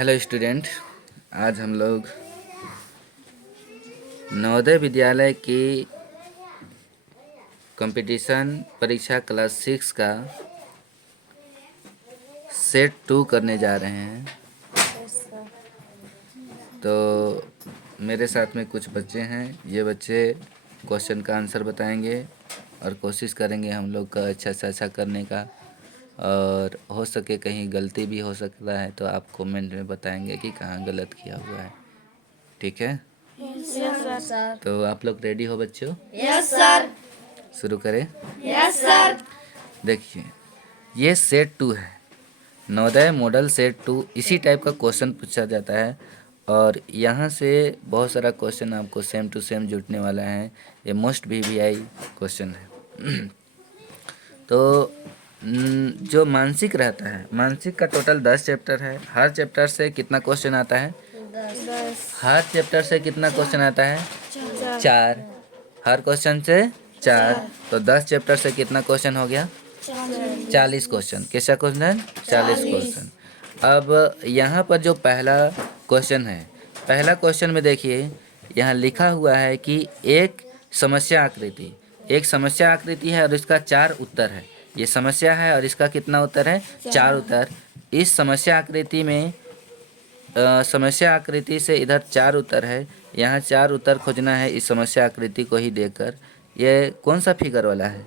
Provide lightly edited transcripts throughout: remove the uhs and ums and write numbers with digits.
Hello student, आज हम लोग नवोदय विद्यालय की कंपटीशन परीक्षा क्लास 6 का सेट 2 करने जा रहे हैं। तो मेरे साथ में कुछ बच्चे हैं। ये बच्चे क्वेश्चन का आंसर बताएंगे और कोशिश करेंगे हम लोग का अच्छा से अच्छा करने का, और हो सके कहीं गलती भी हो सकता है तो आप कमेंट में बताएंगे कि कहाँ गलत किया हुआ है। ठीक है? Yes sir. तो आप लोग रेडी हो बच्चों? Yes sir. शुरू करें। Yes sir. देखिए, ये सेट 2 है, नवोदय मॉडल सेट 2। इसी टाइप का क्वेश्चन पूछा जाता है और यहाँ से बहुत सारा क्वेश्चन आपको सेम टू सेम जुटने वाला है। ये मोस्ट VVI क्वेश्चन है। तो जो मानसिक रहता है, मानसिक का टोटल 10 चैप्टर है। हर चैप्टर से कितना क्वेश्चन आता है? 10। हर चैप्टर से कितना क्वेश्चन आता है? 4। हर क्वेश्चन से 4। तो 10 चैप्टर से कितना क्वेश्चन हो गया? 40 क्वेश्चन। कैसा क्वेश्चन? 40 क्वेश्चन। अब यहाँ पर जो पहला क्वेश्चन है, पहला क्वेश्चन में देखिए यहाँ लिखा हुआ है कि एक समस्या आकृति, एक समस्या आकृति है और इसका 4 उत्तर है। ये समस्या है और इसका कितना उत्तर है? 4 उत्तर। इस समस्या आकृति में समस्या आकृति से इधर 4 उत्तर है, यहाँ 4 उत्तर खोजना है इस समस्या आकृति को ही देखकर। ये कौन सा फिगर वाला है?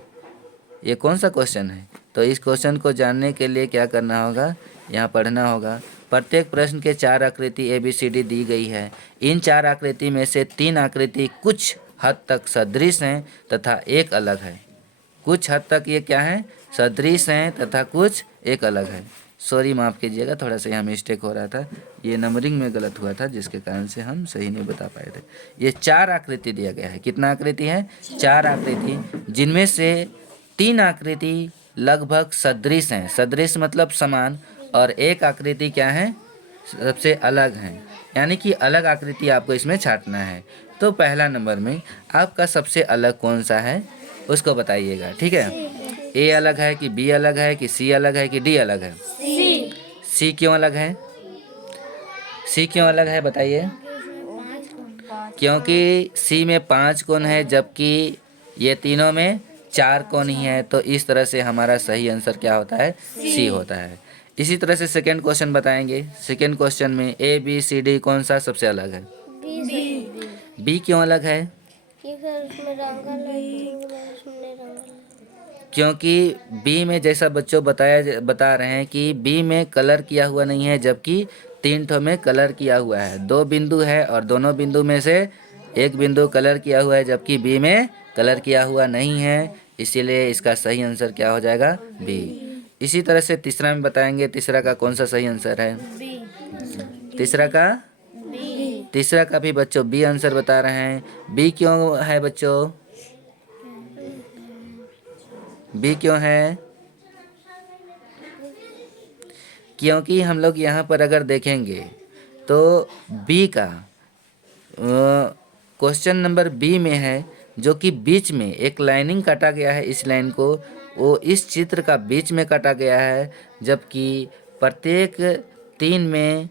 ये कौन सा क्वेश्चन है? तो इस क्वेश्चन को जानने के लिए क्या करना होगा? यहाँ पढ़ना होगा। प्रत्येक प्रश्न के 4 आकृति ABCD दी गई है। इन 4 आकृति में से 3 आकृति कुछ हद तक सदृश हैं तथा एक अलग है। कुछ हद तक ये क्या है? सदृश हैं तथा कुछ एक अलग है। सॉरी, माफ़ कीजिएगा, थोड़ा सा यहाँ मिस्टेक हो रहा था। ये नंबरिंग में गलत हुआ था जिसके कारण से हम सही नहीं बता पाए थे। ये 4 आकृति दिया गया है। कितना आकृति है? 4 आकृति, जिनमें से 3 आकृति लगभग सदृश हैं। सदृश मतलब समान, और एक आकृति क्या है? सबसे अलग है, यानी कि अलग आकृति आपको इसमें छांटना है। तो पहला नंबर में आपका सबसे अलग कौन सा है उसको बताइएगा। ठीक है? A अलग है कि B अलग है कि C अलग है कि D अलग है? C क्यों अलग है? C क्यों अलग है बताइए? क्योंकि C में 5 कोण है जबकि ये तीनों में 4 कोण ही है। तो इस तरह से हमारा सही आंसर क्या होता है? C होता है। इसी तरह से सेकेंड क्वेश्चन बताएंगे। सेकेंड क्वेश्चन में ABCD कौन सा सबसे अलग है? B क्यों अलग है? क्योंकि B में जैसा बच्चों बता रहे हैं कि B में कलर किया हुआ नहीं है जबकि 3 ठो में कलर किया हुआ है। 2 बिंदु है और दोनों बिंदु में से एक बिंदु कलर किया हुआ है जबकि B में कलर किया हुआ नहीं है। इसीलिए इसका सही आंसर क्या हो जाएगा? B। इसी तरह से तीसरा में बताएंगे, तीसरा का कौन सा सही आंसर है? तीसरा का भी बच्चों B आंसर बता रहे हैं। B क्यों है बच्चों? B क्यों है? क्योंकि हम लोग यहाँ पर अगर देखेंगे तो B का क्वेश्चन नंबर B में है, जो कि बीच में एक लाइनिंग काटा गया है। इस लाइन को वो इस चित्र का बीच में काटा गया है, जबकि प्रत्येक 3 में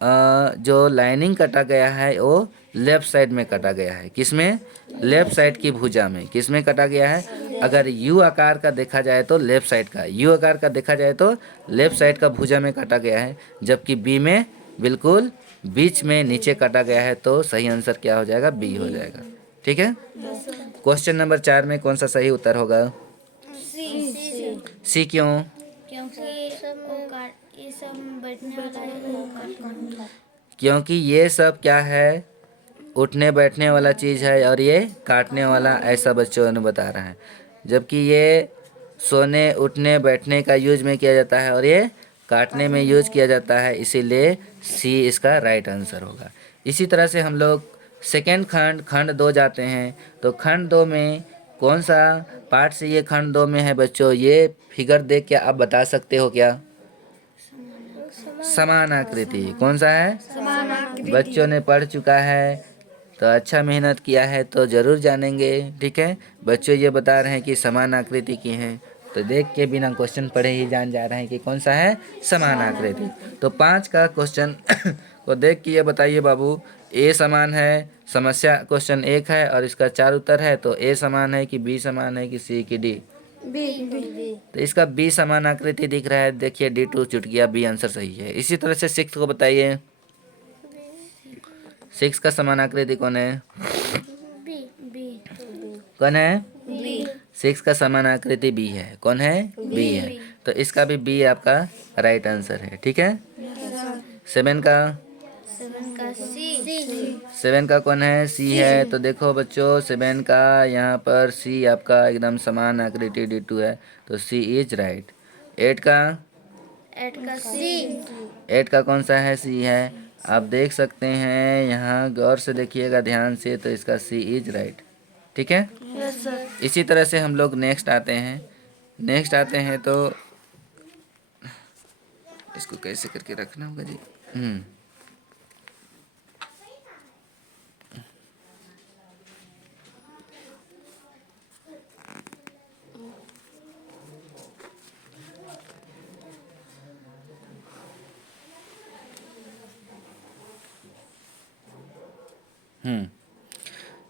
जो लाइनिंग काटा गया है वो लेफ़्ट साइड में काटा गया है। किसमें? लेफ़्ट साइड की भुजा में। किसमें काटा गया है? अगर यू आकार का देखा जाए तो लेफ़्ट साइड का, यू आकार का देखा जाए तो लेफ़्ट साइड का भुजा में काटा गया है, जबकि बी में बिल्कुल बीच में नीचे काटा गया है। तो सही आंसर क्या हो जाएगा? बी हो जाएगा। ठीक है? क्वेश्चन नंबर 4 में कौन सा सही उत्तर होगा? सी क्यों? क्योंकि ये सब क्या है? उठने बैठने वाला चीज़ है और ये काटने वाला, ऐसा बच्चों ने बता रहा है। जबकि ये सोने उठने बैठने का यूज में किया जाता है और ये काटने में यूज किया जाता है, इसीलिए सी इसका राइट आंसर होगा। इसी तरह से हम लोग सेकेंड खंड 2 जाते हैं। तो खंड 2 में कौन सा पार्ट से ये खंड 2 में है बच्चों? ये फिगर देख के आप बता सकते हो क्या? समान आकृति। कौन सा है? बच्चों ने पढ़ चुका है तो अच्छा मेहनत किया है तो ज़रूर जानेंगे। ठीक है? बच्चों ये बता रहे हैं कि समान आकृति की हैं। तो देख के बिना क्वेश्चन पढ़े ही जान जा रहे हैं कि कौन सा है, समान आकृति। तो 5 का क्वेश्चन को देख के ये बताइए बाबू, ए समान है, समस्या क्वेश्चन 1 है और इसका 4 उत्तर है, तो ए समान है कि बी समान है कि सी की डी? बी। तो इसका बी समान आकृति दिख रहा है, देखिए D2 जुट गया, बी आंसर सही है। इसी तरह से 6 को बताइए, 6 का समान आकृति कौन है, बी। कौन है? बी। 6 का समान आकृति बी है, कौन है? बी है। तो इसका भी बी आपका राइट आंसर है, ठीक है। 7 का, 7 का सी। 7 का कौन है? सी है। तो देखो बच्चों, 7 का यहाँ पर सी आपका एकदम समान आकृति D2 है, तो सी इज राइट। 8 का, 8 का सी। 8 का कौन सा है? सी है। आप देख सकते हैं यहाँ, गौर से देखिएगा ध्यान से, तो इसका सी इज राइट, ठीक है। Yes sir. इसी तरह से हम लोग नेक्स्ट आते हैं, तो इसको कैसे करके रखना होगा जी।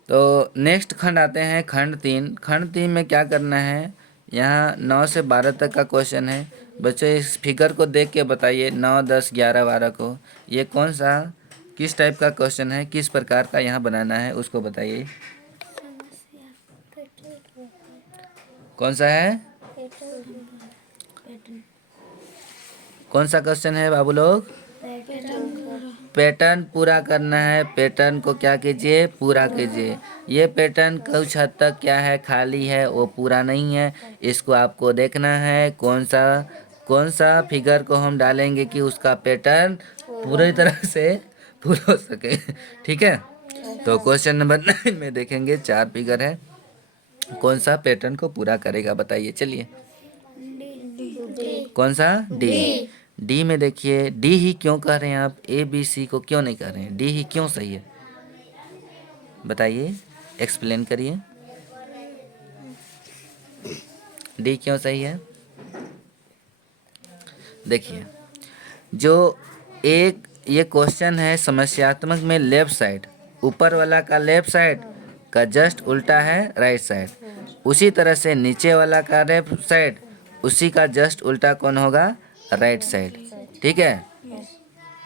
तो नेक्स्ट खंड आते हैं, खंड 3। खंड 3 में क्या करना है, यहाँ 9 से 12 तक का क्वेश्चन है। बच्चों इस फिगर को देख के बताइए, 9, 10, 11, 12 को ये कौन सा, किस टाइप का क्वेश्चन है, किस प्रकार का यहाँ बनाना है, उसको बताइए। कौन सा है, कौन सा क्वेश्चन है बाबू लोग? पैटर्न पूरा करना है। पैटर्न को क्या कीजिए, पूरा कीजिए। ये पैटर्न कुछ हद तक क्या है, खाली है, वो पूरा नहीं है। इसको आपको देखना है कौन सा फिगर को हम डालेंगे कि उसका पैटर्न पूरी तरह से पूरा हो सके, ठीक है। तो क्वेश्चन नंबर 9 में देखेंगे 4 फिगर है, कौन सा पैटर्न को पूरा करेगा बताइए। चलिए, कौन सा? डी। डी में देखिए, डी ही क्यों कह रहे हैं आप, ए बी सी को क्यों नहीं कह रहे हैं? डी ही क्यों सही है बताइए, एक्सप्लेन करिए, डी क्यों सही है। देखिए, जो एक ये क्वेश्चन है समस्यात्मक में, लेफ्ट साइड, ऊपर वाला का लेफ्ट साइड का जस्ट उल्टा है राइट साइड। उसी तरह से नीचे वाला का लेफ्ट साइड, उसी का जस्ट उल्टा कौन होगा, राइट साइड, ठीक है।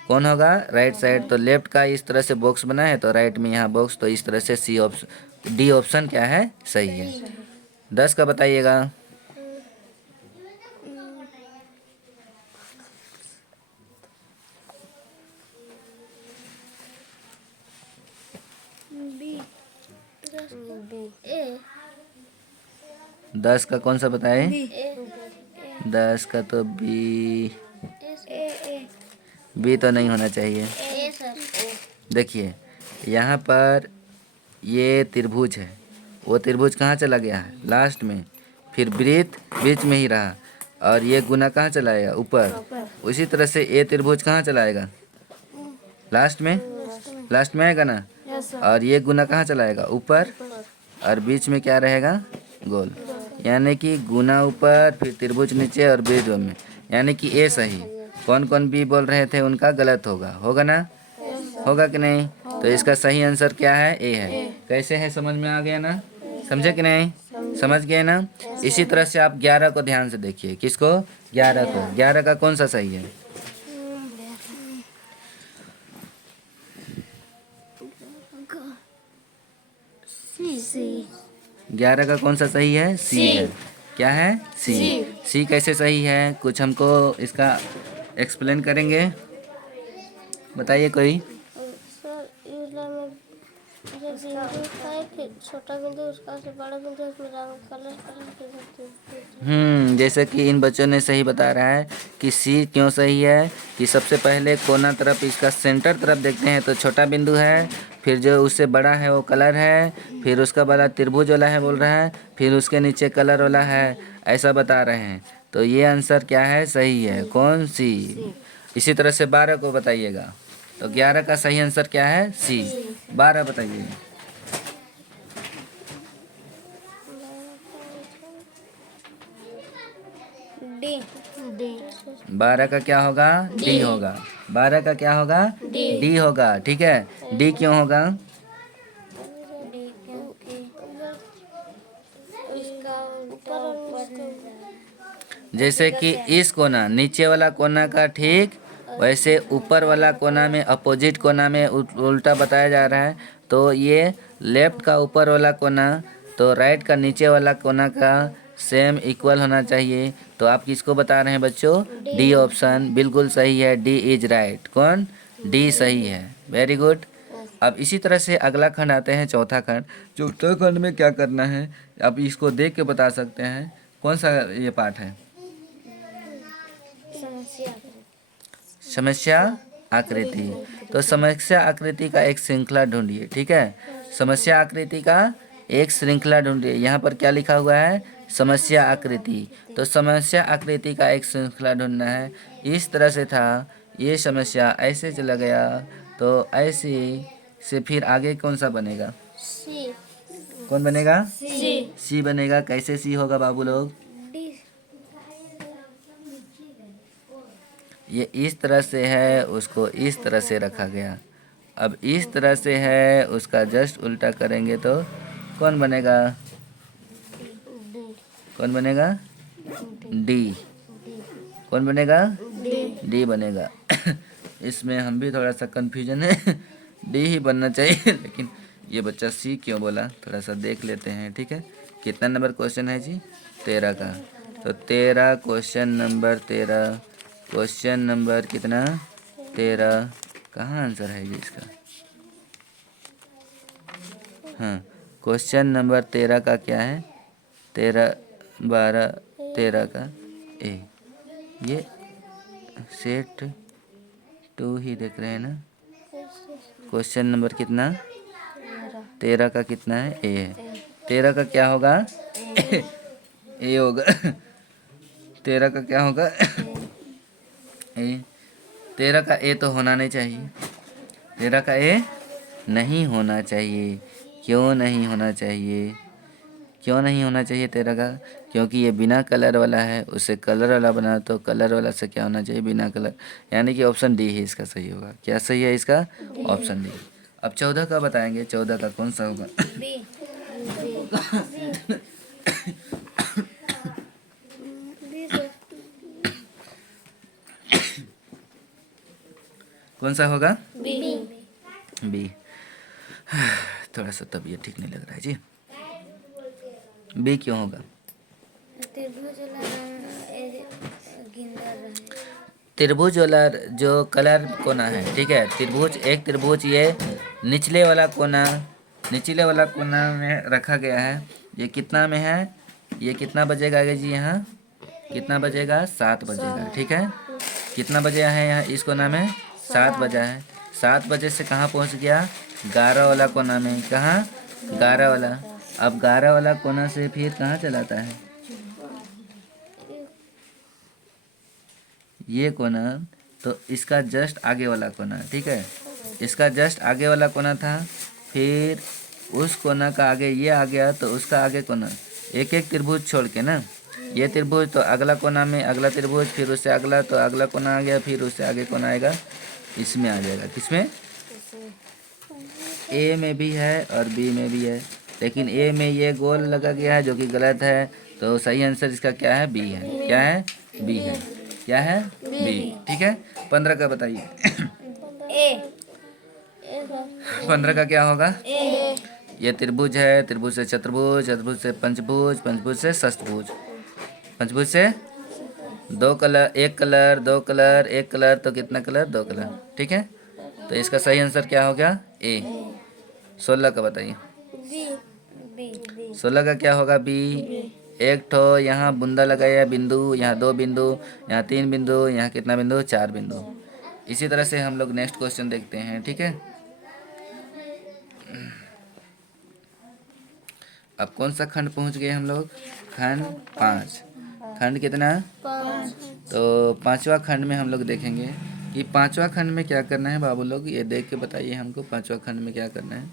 कौन होगा, राइट साइड। तो लेफ्ट का इस तरह से बॉक्स बना है, तो राइट में यहाँ बॉक्स, तो इस तरह से सी ऑप्शन, डी ऑप्शन क्या है, सही है। 10 का बताइएगा। ए। 10 का कौन सा बताए? ए। 10 का तो बी, ए। बी तो नहीं होना चाहिए। ए सर। देखिए, यहाँ पर ये त्रिभुज है, वो त्रिभुज कहाँ चला गया है, लास्ट में। फिर वृत्त बीच में ही रहा, और ये गुना कहाँ चलाएगा, ऊपर। उसी तरह से ये त्रिभुज कहाँ चलाएगा, लास्ट में, लास्ट में आएगा ना। और ये गुना कहाँ चलाएगा, ऊपर, और बीच में क्या रहेगा, गोल। यानी कि गुना ऊपर, फिर त्रिभुज नीचे और वृत्त में, यानी कि ए सही। कौन कौन बी बोल रहे थे उनका गलत होगा ना, होगा कि नहीं। तो इसका सही आंसर क्या है, ए है। कैसे है, समझ में आ गया ना, समझे कि नहीं, समझ गए ना। इसी तरह से आप 11 को ध्यान से देखिए, किसको, 11 को। 11 का कौन सा सही है, सी। 11 का कौन सा सही है, सी है। क्या है, सी। सी कैसे सही है, कुछ हमको इसका एक्सप्लेन करेंगे, बताइए कोई। सर छोटा बिंदु, उसका से बड़ा बिंदु, उसमें कलर जैसे कि इन बच्चों ने सही बता रहा है कि सी क्यों सही है, कि सबसे पहले कोना तरफ, इसका सेंटर तरफ देखते हैं तो छोटा बिंदु है, फिर जो उससे बड़ा है वो कलर है, फिर उसका बड़ा त्रिभुज वाला है बोल रहा है, फिर उसके नीचे कलर वाला है, ऐसा बता रहे हैं। तो ये आंसर क्या है, सही है, कौन, सी। इसी तरह से 12 को बताइएगा। तो 11 का सही आंसर क्या है, सी। 12 बताइए। डी डी 12 का क्या होगा? डी होगा। 12 का क्या होगा? डी होगा। ठीक है, डी क्यों होगा? डी क्योंकि उसका ऊपर जैसे कि इस कोना, नीचे वाला कोना का ठीक वैसे ऊपर वाला कोना में, अपोजिट कोना में उल्टा बताया जा रहा है। तो ये लेफ्ट का ऊपर वाला कोना तो राइट का नीचे वाला कोना का सेम इक्वल होना चाहिए। तो आप किसको बता रहे हैं बच्चों? डी ऑप्शन बिल्कुल सही है। D is right. कौन? डी सही है। Very good. अब इसी तरह से अगला खंड आते हैं, चौथा खंड। चौथा खंड में क्या करना है आप इसको देख के बता सकते हैं। कौन सा ये पाठ है? समस्या समस्या आकृति। तो समस्या आकृति का एक श्रृंखला ढूंढिए। ठीक है, समस्या आकृति का एक श्रृंखला ढूंढिए। यहाँ पर क्या लिखा हुआ है? समस्या आकृति। तो समस्या आकृति का एक श्रृंखला ढूंढना है। इस तरह से था, ये समस्या ऐसे चला गया तो ऐसे से फिर आगे कौन सा बनेगा? सी कौन बनेगा? सी सी बनेगा। कैसे सी होगा बाबू लोग? डी ये इस तरह से है, उसको इस तरह से रखा गया। अब इस तरह से है, उसका जस्ट उल्टा करेंगे तो कौन बनेगा? कौन बनेगा? डी। कौन बनेगा? डी बनेगा। इसमें हम भी थोड़ा सा कंफ्यूजन है। डी ही बनना चाहिए, लेकिन ये बच्चा सी क्यों बोला थोड़ा सा देख लेते हैं। ठीक है, कितना नंबर क्वेश्चन है जी? 13 का। तो 13 क्वेश्चन नंबर 13, क्वेश्चन नंबर कितना? 13। कहाँ आंसर है ये इसका? हाँ, क्वेश्चन नंबर 13 का क्या है? 13, 12, 13 का ए। ये सेट 2 ही देख रहे हैं ना? क्वेश्चन नंबर कितना? 13 का कितना है? ए है। 13 का क्या होगा? ए होगा। 13 का क्या होगा? ए। 13 का ए तो होना नहीं चाहिए। 13 का ए नहीं होना चाहिए। क्यों नहीं होना चाहिए? क्यों नहीं होना चाहिए 13 का? क्योंकि ये बिना कलर वाला है, उसे कलर वाला बना तो कलर वाला से क्या होना चाहिए? बिना कलर। यानी कि ऑप्शन डी ही इसका सही होगा। क्या सही है इसका? Option D. अब 14 का बताएंगे, 14 का कौन सा होगा? बी कौन सा होगा? B B. थोड़ा सा तबीयत ठीक नहीं लग रहा है जी। बी क्यों होगा? त्रिभुज त्रिभुज वाला जो कलर कोना है, ठीक है, त्रिभुज, एक त्रिभुज ये निचले वाला कोना, निचले वाला कोना में रखा गया है। ये कितना में है? ये कितना बजेगा आगे जी? यहाँ कितना बजेगा? 7 बजेगा। ठीक है, कितना बजे है यहाँ इस कोना में? 7 बजा है। 7 बजे से कहाँ पहुँच गया? 11 वाला कोना में। कहाँ? 11 वाला। अब 11 वाला कोना से फिर कहाँ चलाता है? ये कोना, तो इसका जस्ट आगे वाला कोना। ठीक है, इसका जस्ट आगे वाला कोना था, फिर उस कोना का आगे ये आ गया तो उसका आगे कोना, एक एक त्रिभुज छोड़ के ना, ये त्रिभुज तो अगला कोना में अगला त्रिभुज, फिर उससे अगला तो अगला कोना आ गया, फिर उससे आगे कोना आएगा, इसमें आ जाएगा। किसमें? ए में भी है और बी में भी है, लेकिन ए में ये गोल लगा गया है जो कि गलत है। तो सही आंसर इसका क्या है? बी है। क्या है? बी है। क्या है? बी। ठीक है, 15 का बताइए। ए 15 का क्या होगा? ये त्रिभुज है, त्रिभुज से चतुर्भुज, चतुर्भुज से पंचभुज, पंचभुज से षष्ठभुज, पंचभुज से 2 कलर, 1 कलर, 2 कलर, 1 कलर, तो कितना कलर? 2 कलर। ठीक है, तो इसका सही आंसर क्या हो गया? ए। 16 का बताइए। बी 16 का क्या होगा? बी। एक ठो यहाँ बूंदा लगाया, बिंदु, यहाँ 2 बिंदु, यहाँ 3 बिंदु, यहाँ कितना बिंदु? 4 बिंदु। इसी तरह से हम लोग नेक्स्ट क्वेश्चन देखते हैं। ठीक है, अब कौन सा खंड पहुंच गए हम लोग? खंड 5। खंड कितना? 5 तो 5वां खंड में हम लोग देखेंगे कि 5वां खंड में क्या करना है। बाबू लोग ये देख के बताइए हमको, 5वां खंड में क्या करना है?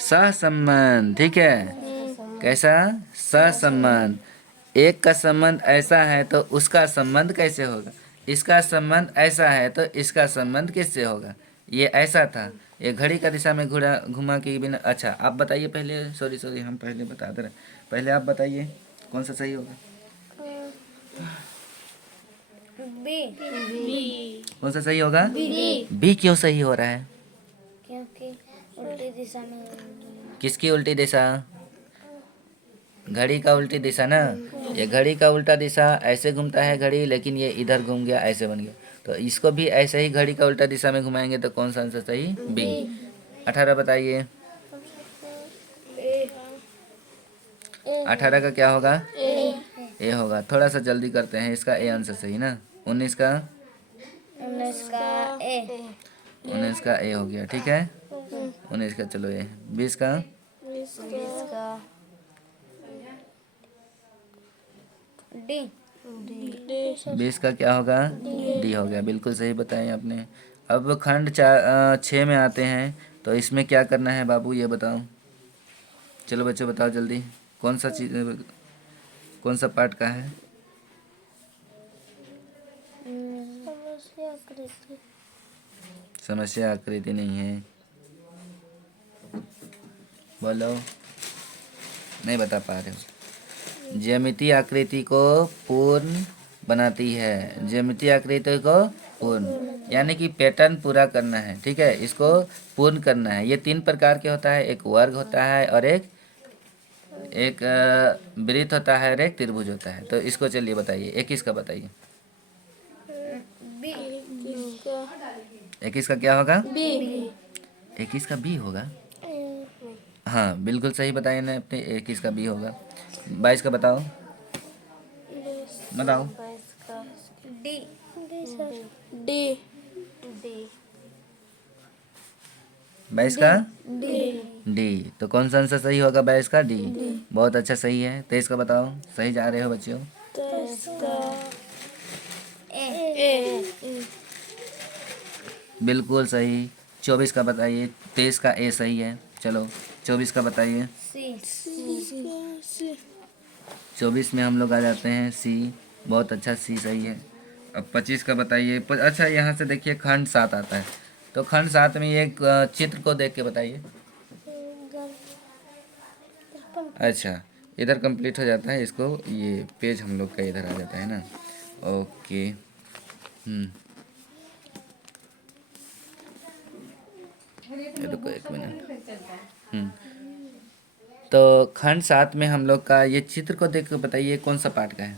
सहसंबंध, ठीक है। कैसा? सहसंबंध। एक का संबंध ऐसा है तो उसका संबंध कैसे होगा? इसका संबंध ऐसा है तो इसका संबंध किससे होगा? ये ऐसा था, ये घड़ी का दिशा में घुरा घुमा के बिना। अच्छा आप बताइए पहले, सॉरी हम पहले बता दे रहे, पहले आप बताइए कौन सा सही होगा? बी। कौन सा सही होगा? बी। बी क्यों सही हो रहा है? क्योंकि उल्टी दिशा में। किसकी उल्टी दिशा? घड़ी का उल्टी दिशा ना। ये घड़ी का उल्टा दिशा ऐसे घूमता है घड़ी, लेकिन ये इधर घूम गया, ऐसे बन गया। तो इसको भी ऐसे ही घड़ी का उल्टा दिशा में घुमाएंगे तो कौन सा आंसर सही? बी। 18 बताइए। 18 का क्या होगा? ए होगा। थोड़ा सा जल्दी करते हैं, इसका ए आंसर सही ना। 19 का? 19 का ए। 19 का ए हो गया, ठीक है। 19 का चलो ए। 20 का? 20 का डी। 20 का क्या होगा? डी हो गया, बिल्कुल सही बताएं आपने। अब खंड 6 में आते हैं, तो इसमें क्या करना है बाबू ये बताओ। चलो बच्चों बताओ जल्दी, कौन सा चीज, कौन सा पार्ट का है? समस्या आकृति नहीं है, बोलो। नहीं बता पा रहे हो। ज्यामितीय आकृति को पूर्ण बनाती है, ज्यामितीय आकृति को पूर्ण, यानी कि पैटर्न पूरा करना है, ठीक है। इसको पूर्ण करना है। ये 3 प्रकार के होता है, एक वर्ग होता है और एक वृत्त होता है और एक त्रिभुज होता है। तो इसको चलिए बताइए, 21 का बताइए। 21 का क्या होगा? 21 का बी होगा। हाँ बिल्कुल सही बताइए ना अपने, 21 का बी होगा। 22 का बताओ, बताओ। डी। डी। डी। 22 का डी। डी। तो कौन सा आंसर सही होगा? 22 का डी। बहुत अच्छा सही है। 23 का बताओ, सही जा रहे हो बच्चों। ए। बिल्कुल सही। 24 का बताइए। 23 का ए सही है। चलो 24 का बताइए। सी। 24 में हम लोग आ जाते हैं सी। बहुत अच्छा, सी सही है। अब 25 का बताइए। अच्छा यहाँ से देखिए खंड 7 आता है, तो खंड 7 में ये एक चित्र को देख के बताइए। अच्छा इधर कंप्लीट हो जाता है, इसको ये पेज हम लोग का इधर आ जाता है ना। ओके। रुको 1 मिनट। तो खंड 7 में हम लोग का ये चित्र को देख के बताइए कौन सा पार्ट का है?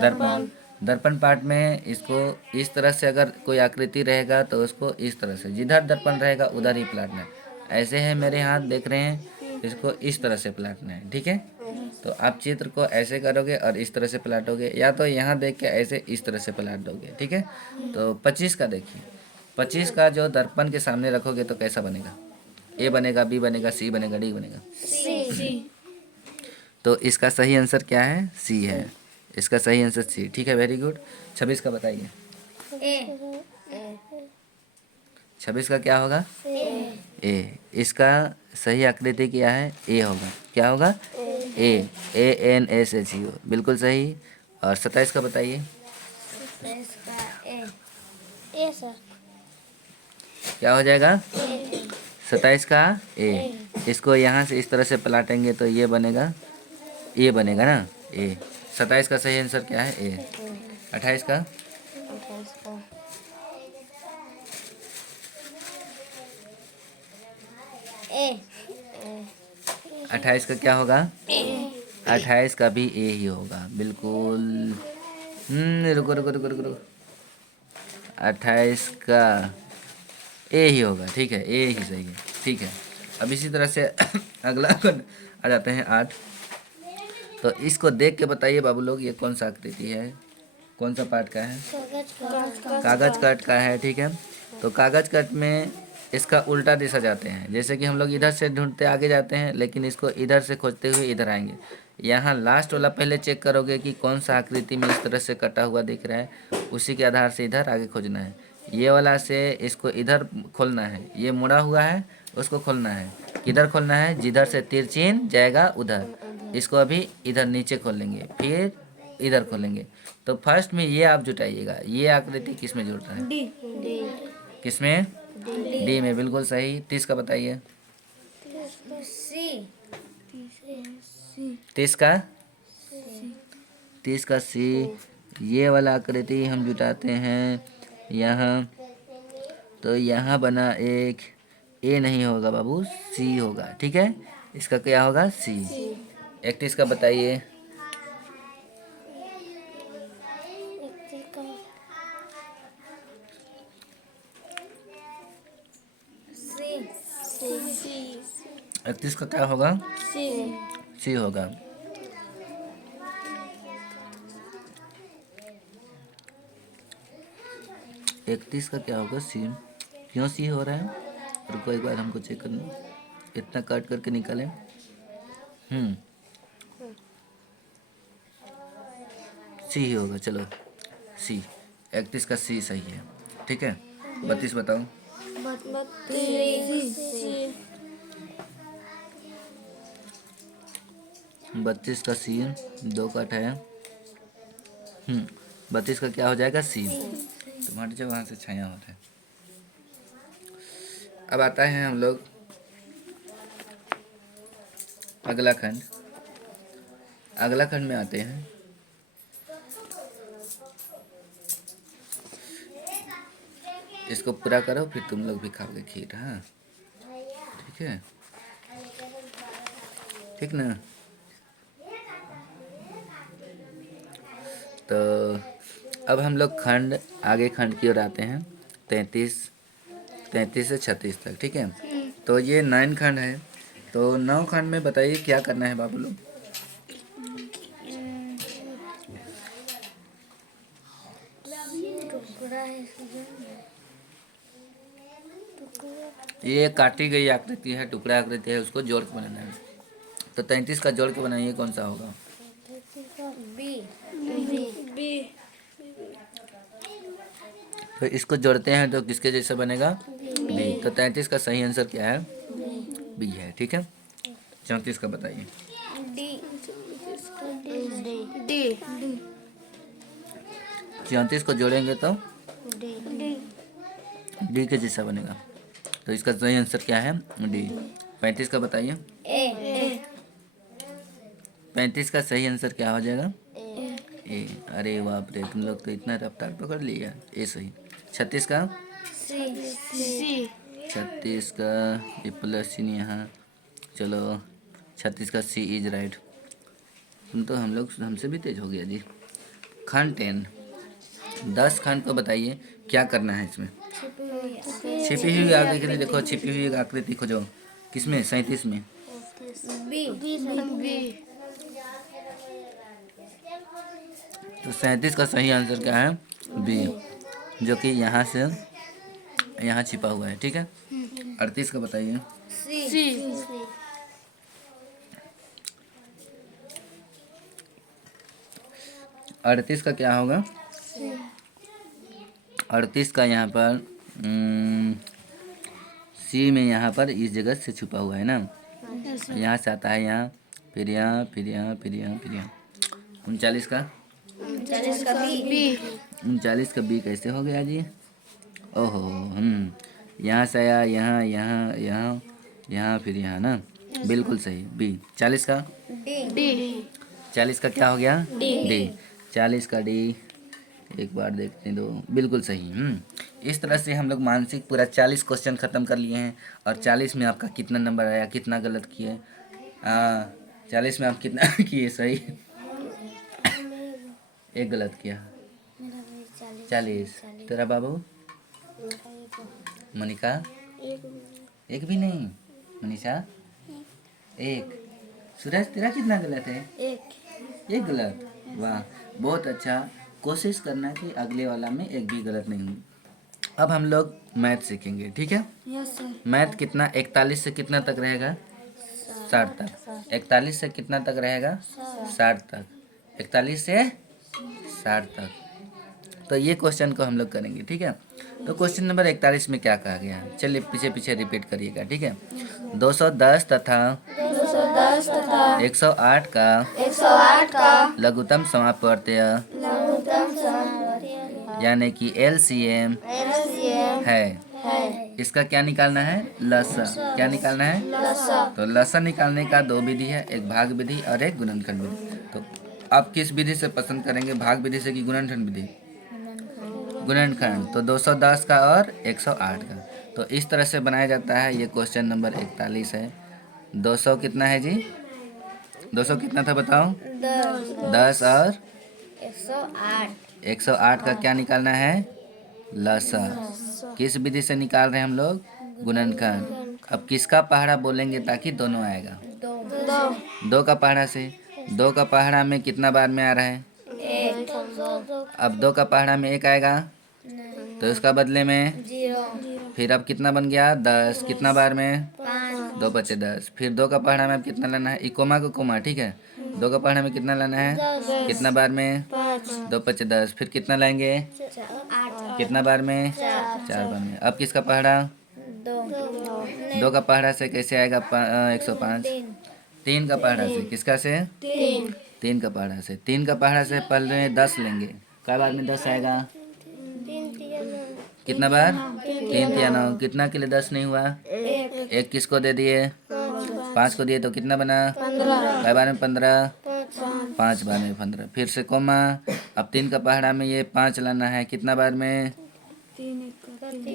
दर्पण। दर्पण पार्ट में इसको इस तरह से अगर कोई आकृति रहेगा तो उसको इस तरह से, जिधर दर्पण रहेगा उधर ही पलटना है। ऐसे है मेरे हाथ देख रहे हैं, इसको इस तरह से पलटना है, ठीक है। तो आप चित्र को ऐसे करोगे और इस तरह से पलटोगे, या तो यहाँ देख के ऐसे इस तरह से पलट दोगे, ठीक है। तो 25 का देखिए। 25 का जो दर्पण के सामने रखोगे तो कैसा बनेगा? ए बनेगा, बी बनेगा, सी बनेगा, डी बनेगा। सी। तो इसका सही आंसर क्या है? सी है। इसका सही आंसर सी, ठीक है, वेरी गुड। 26 का बताइए। ए। 26 का क्या होगा? ए। ए। इसका सही आकृति क्या है? ए होगा। क्या होगा? ए। ANSHU, बिल्कुल सही। और 27 का बताइए। 27 का ए। ए सर। क्या हो जाएगा? 27 का ए। इसको यहाँ से इस तरह से पलटेंगे तो ये बनेगा, ए बनेगा ना, ए। 27 का सही आंसर क्या है? ए। 28 का? 28 का ए। 28 का क्या होगा? 28 का भी ए ही होगा, बिल्कुल। रुको रुको रुको रुको रुको। 28 का ए ही होगा, ठीक है, ए ही सही है, ठीक है। अब इसी तरह से अगला आ जाते हैं 8। तो इसको देख के बताइए बाबू लोग, ये कौन सा आकृति है, कौन सा पार्ट का है? कागज कट का है, ठीक है। तो कागज कट में इसका उल्टा दिशा जाते हैं, जैसे कि हम लोग इधर से ढूंढते आगे जाते हैं, लेकिन इसको इधर से खोजते हुए इधर आएंगे। यहाँ लास्ट वाला पहले चेक करोगे कि कौन सा आकृति में इस तरह से कटा हुआ दिख रहा है, उसी के आधार से इधर आगे खोजना है। ये वाला से इसको इधर खोलना है, ये मुड़ा हुआ है उसको खोलना है। किधर खोलना है? जिधर से तीर चिन्ह जाएगा उधर। इसको अभी इधर नीचे खोलेंगे, फिर इधर खोलेंगे। तो फर्स्ट में ये आप जुटाइएगा। ये आकृति किस में जुड़ रहा है? डी किस में? डी में, बिल्कुल सही। 30 का बताइए। सी 30 का? 30 का सी। ये वाला आकृति हम जुटाते हैं यहाँ। तो यहाँ बना एक, ए नहीं होगा बाबू, सी होगा। ठीक है, इसका क्या होगा? सी। 31 का बताइए। सी 31 का क्या होगा? सी सी होगा। इकतीस का क्या होगा? सी। क्यों सी हो रहा है? रुको एक बार हमको चेक करना। इतना काट करके निकालें। सी ही होगा। चलो सी, 31 का सी सही है। ठीक है, 32 बताओ। 32 का सी, 2 काट है। 32 का क्या हो जाएगा? सी। तुम्हारी जगह वहाँ से छाया हो रहा है। अब आता है हम लोग अगला खंड। अगला खंड में आते हैं। इसको पूरा करो, फिर तुम लोग भी खाओगे खीर। हाँ ठीक है, ठीक ना? तो अब हम लोग खंड, आगे खंड की ओर आते हैं। 33 से 36 तक। ठीक है, तो ये 9 खंड है। तो 9 खंड में बताइए क्या करना है बाबू लोग? ये काटी गई आकृति है, टुकड़ा आकृति है, उसको जोड़ के बनाना है। तो 33 का जोड़ के बनाइए, कौन सा होगा? बी तो इसको जोड़ते हैं तो किसके जैसा बनेगा? बी। तो 33 का सही आंसर क्या है? बी है। ठीक है, 34 का बताइए। डी 34 को जोड़ेंगे तो डी डी के जैसा बनेगा। तो इसका सही आंसर क्या है? डी। 35 का बताइए। ए 35 का सही आंसर क्या हो जाएगा? ए। अरे बाप रे, तुम लोग तो इतना रफ्तार पकड़ लिया। ए सही। 36 का? सी 36 का ये प्लस चिन्ह यहाँ। चलो 36 का सी इज राइट। तुम तो हम लोग हमसे भी तेज हो गया जी। खंड 10, 10 खंड को बताइए क्या करना है इसमें? छिपी हुई आकृति देखो, छिपी हुई आकृति खोजो। किसमें? 37 में। बी तो 37 का सही आंसर क्या है? बी, जो कि यहाँ से यहाँ छिपा हुआ है। ठीक है, 38 का बताइए। सी 38 का क्या होगा? 38 का यहाँ पर सी में, यहाँ पर इस जगह से छुपा हुआ है ना। यहाँ से आता है यहाँ, फिर यहाँ, फिर यहाँ, फिर यहाँ, फिर यहाँ। 39 का? 39 का बी 39 का बी कैसे हो गया जी? ओहो, यहाँ से आया, यहाँ यहाँ यहाँ यहाँ, फिर यहाँ ना। बिल्कुल सही, बी। 40 का? डी 40 का क्या हो गया? डी। 40 का डी, एक बार देखने दो। बिल्कुल सही। इस तरह से हम लोग मानसिक पूरा 40 क्वेश्चन ख़त्म कर लिए हैं। और 40 में आपका कितना नंबर आया, कितना गलत किए? 40 में आप कितना किए सही? एक गलत किया। 40। तेरा बाबू? मनिका? एक भी नहीं। मनीषा? एक। सूरज तेरा कितना गलत है? एक गलत। वाह, बहुत अच्छा। कोशिश करना कि अगले वाला में एक भी गलत नहीं हो। अब हम लोग मैथ सीखेंगे। ठीक है, यस सर मैथ कितना? 41 से कितना तक रहेगा? 60 तक। 41 से कितना तक रहेगा? 60 तक। 41 से 60 तक। तो ये क्वेश्चन को हम लोग करेंगे, ठीक है। तो क्वेश्चन नंबर 41 में क्या कहा गया है, चलिए पीछे पीछे रिपीट करिएगा, ठीक है। 210 तथा 108 का लघुत्तम समापवर्तीय यानी कि LCM है, इसका क्या निकालना है, लसा। क्या निकालना है, तो लसा निकालने का दो विधि है, एक भाग विधि और एक गुणनखंड विधि। तो आप किस विधि से पसंद करेंगे, भाग विधि से कि गुणनखंड विधि? गुणनखंड। तो 210 का और 108 का, तो इस तरह से बनाया जाता है। ये क्वेश्चन नंबर 41 है। 200 कितना है जी, 200 कितना था बताओ? 10 और 108 का क्या निकालना है, लसा। किस विधि से निकाल रहे हैं हम लोग, गुणनखंड। अब किसका पहाड़ा बोलेंगे ताकि दोनों आएगा, दो का पहाड़ा से। दो का पहाड़ा में कितना बार में आ रहा है, अब दो का पहाड़ा में एक आएगा तो इसका बदले में फिर अब कितना बन गया, 10। कितना बार में, 2 बचे 10। फिर दो का पहाड़ा में अब कितना लाना है, इकोमा को कोमा, ठीक है। दो का पहाड़ा में कितना लाना है, कितना बार में, 2 बचे 10। फिर कितना लाएंगे, कितना बार में, 4 बार में। अब किसका पहाड़ा, दो का पहाड़ा से कैसे आएगा 105, 3 का पहाड़ा से। किसका से, 3 का पहाड़ा से। 3 का पहाड़ा से पहले 10 लेंगे, क्या बार में 10 आएगा, कितना बार, 3 तिया 9। कितना के लिए 10 नहीं हुआ, एक किसको दे दिए, 5 को दिए, तो कितना बना, क्या बार में 15, 5 बार में 15। फिर से कोमा। अब 3 का पहाड़ा में ये 5 लाना है, कितना बार में,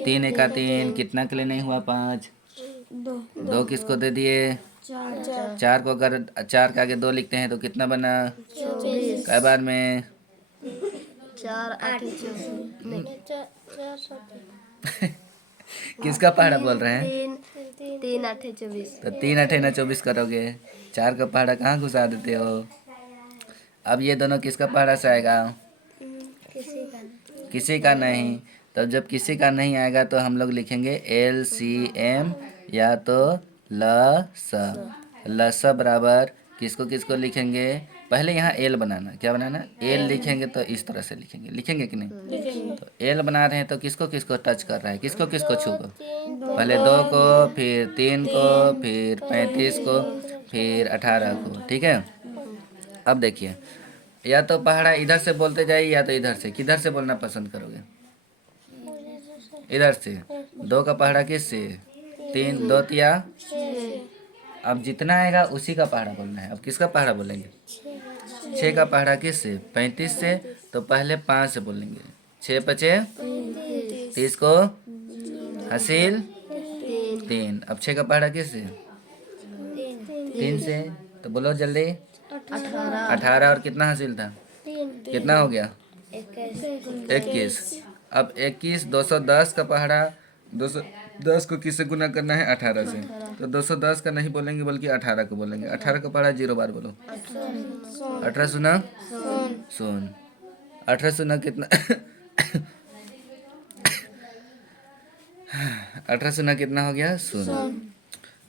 3 एका 3। कितना के लिए नहीं हुआ 5, 2 किसको दे दिए, 4 को। अगर 4 के आगे 2 लिखते हैं तो कितना बना, क्या बार में, 4 8 किसका पहाड़ा बोल रहे हैं, 3 8 24। तो 3 8 ना 24 करोगे, 4 का पहाड़ा कहाँ घुसा देते हो। अब ये दोनों किसका पहाड़ा से आएगा, किसी का नहीं। तो जब किसी का नहीं आएगा तो हम लोग लिखेंगे LCM या तो लसा बराबर किसको किसको लिखेंगे, पहले यहाँ L बनाना, क्या बनाना, L लिखेंगे तो इस तरह से लिखेंगे, लिखेंगे कि नहीं। तो L बना रहे हैं तो किसको किसको टच कर रहा है, किसको किसको छूगा, पहले 2 को, फिर 3 को, फिर 35 को, फिर 18 को, ठीक है। अब देखिए, या तो पहाड़ा इधर से बोलते जाइए या तो इधर से। किधर से बोलना पसंद करोगे, इधर से। 2 का पहाड़ा किस से, 3, 2 तिया। अब जितना आएगा उसी का पहाड़ा बोलना है। अब किसका पहाड़ा बोलेंगे, 6 का पहाड़ा किस से, 35 से। तो पहले 5 से बोलेंगे, 6 बचे 30 को हासिल 3। अब 6 का पहाड़ा किस से, 3 से। तो बोलो जल्दी, 18 और कितना हासिल था, कितना हो गया, 21। अब 21, 210 का पहाड़ा, 210 को किससे गुना करना है, 18 से। तो 210 का नहीं बोलेंगे बल्कि 18 को बोलेंगे। 18 का पहाड़ा 0 बार बोलो, 18 सुना सुन, 18 सुना कितना 18 सुना कितना हो गया, सुन।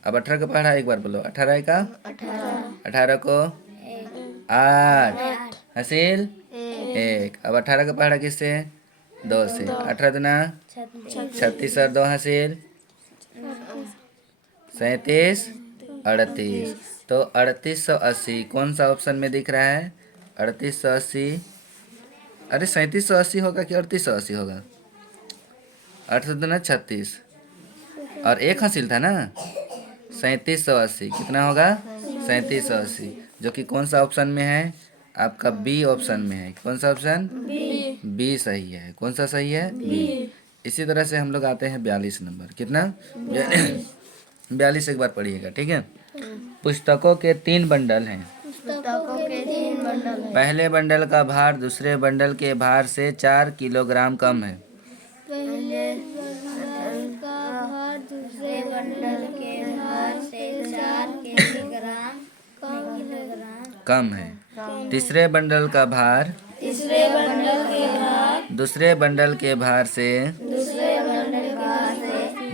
अब 18 का पहाड़ा एक बार बोलो, 18 का 18 को 8 हासिल 1। अब 18 का पहाड़ा किससे, 2 से। 18 दुना 36 और 2 हासिल 37 38। तो 3880 कौन सा ऑप्शन में दिख रहा है, 3880। अरे 3780 होगा कि 3880 होगा, 8 दुना 36 और 1 हासिल था ना, 3780। कितना होगा, 3780, जो कि कौन सा ऑप्शन में है, आपका बी ऑप्शन में है। कौन सा ऑप्शन, बी सही है। कौन सा सही है, बी। इसी तरह से हम लोग आते हैं 42 नंबर। कितना 42 एक बार पढ़िएगा, ठीक है। पुस्तकों के 3 बंडल हैं, पहले बंडल का भार दूसरे बंडल के भार से 4 किलोग्राम कम है। कम है। तीसरे बंडल का भार दूसरे बंडल के भार से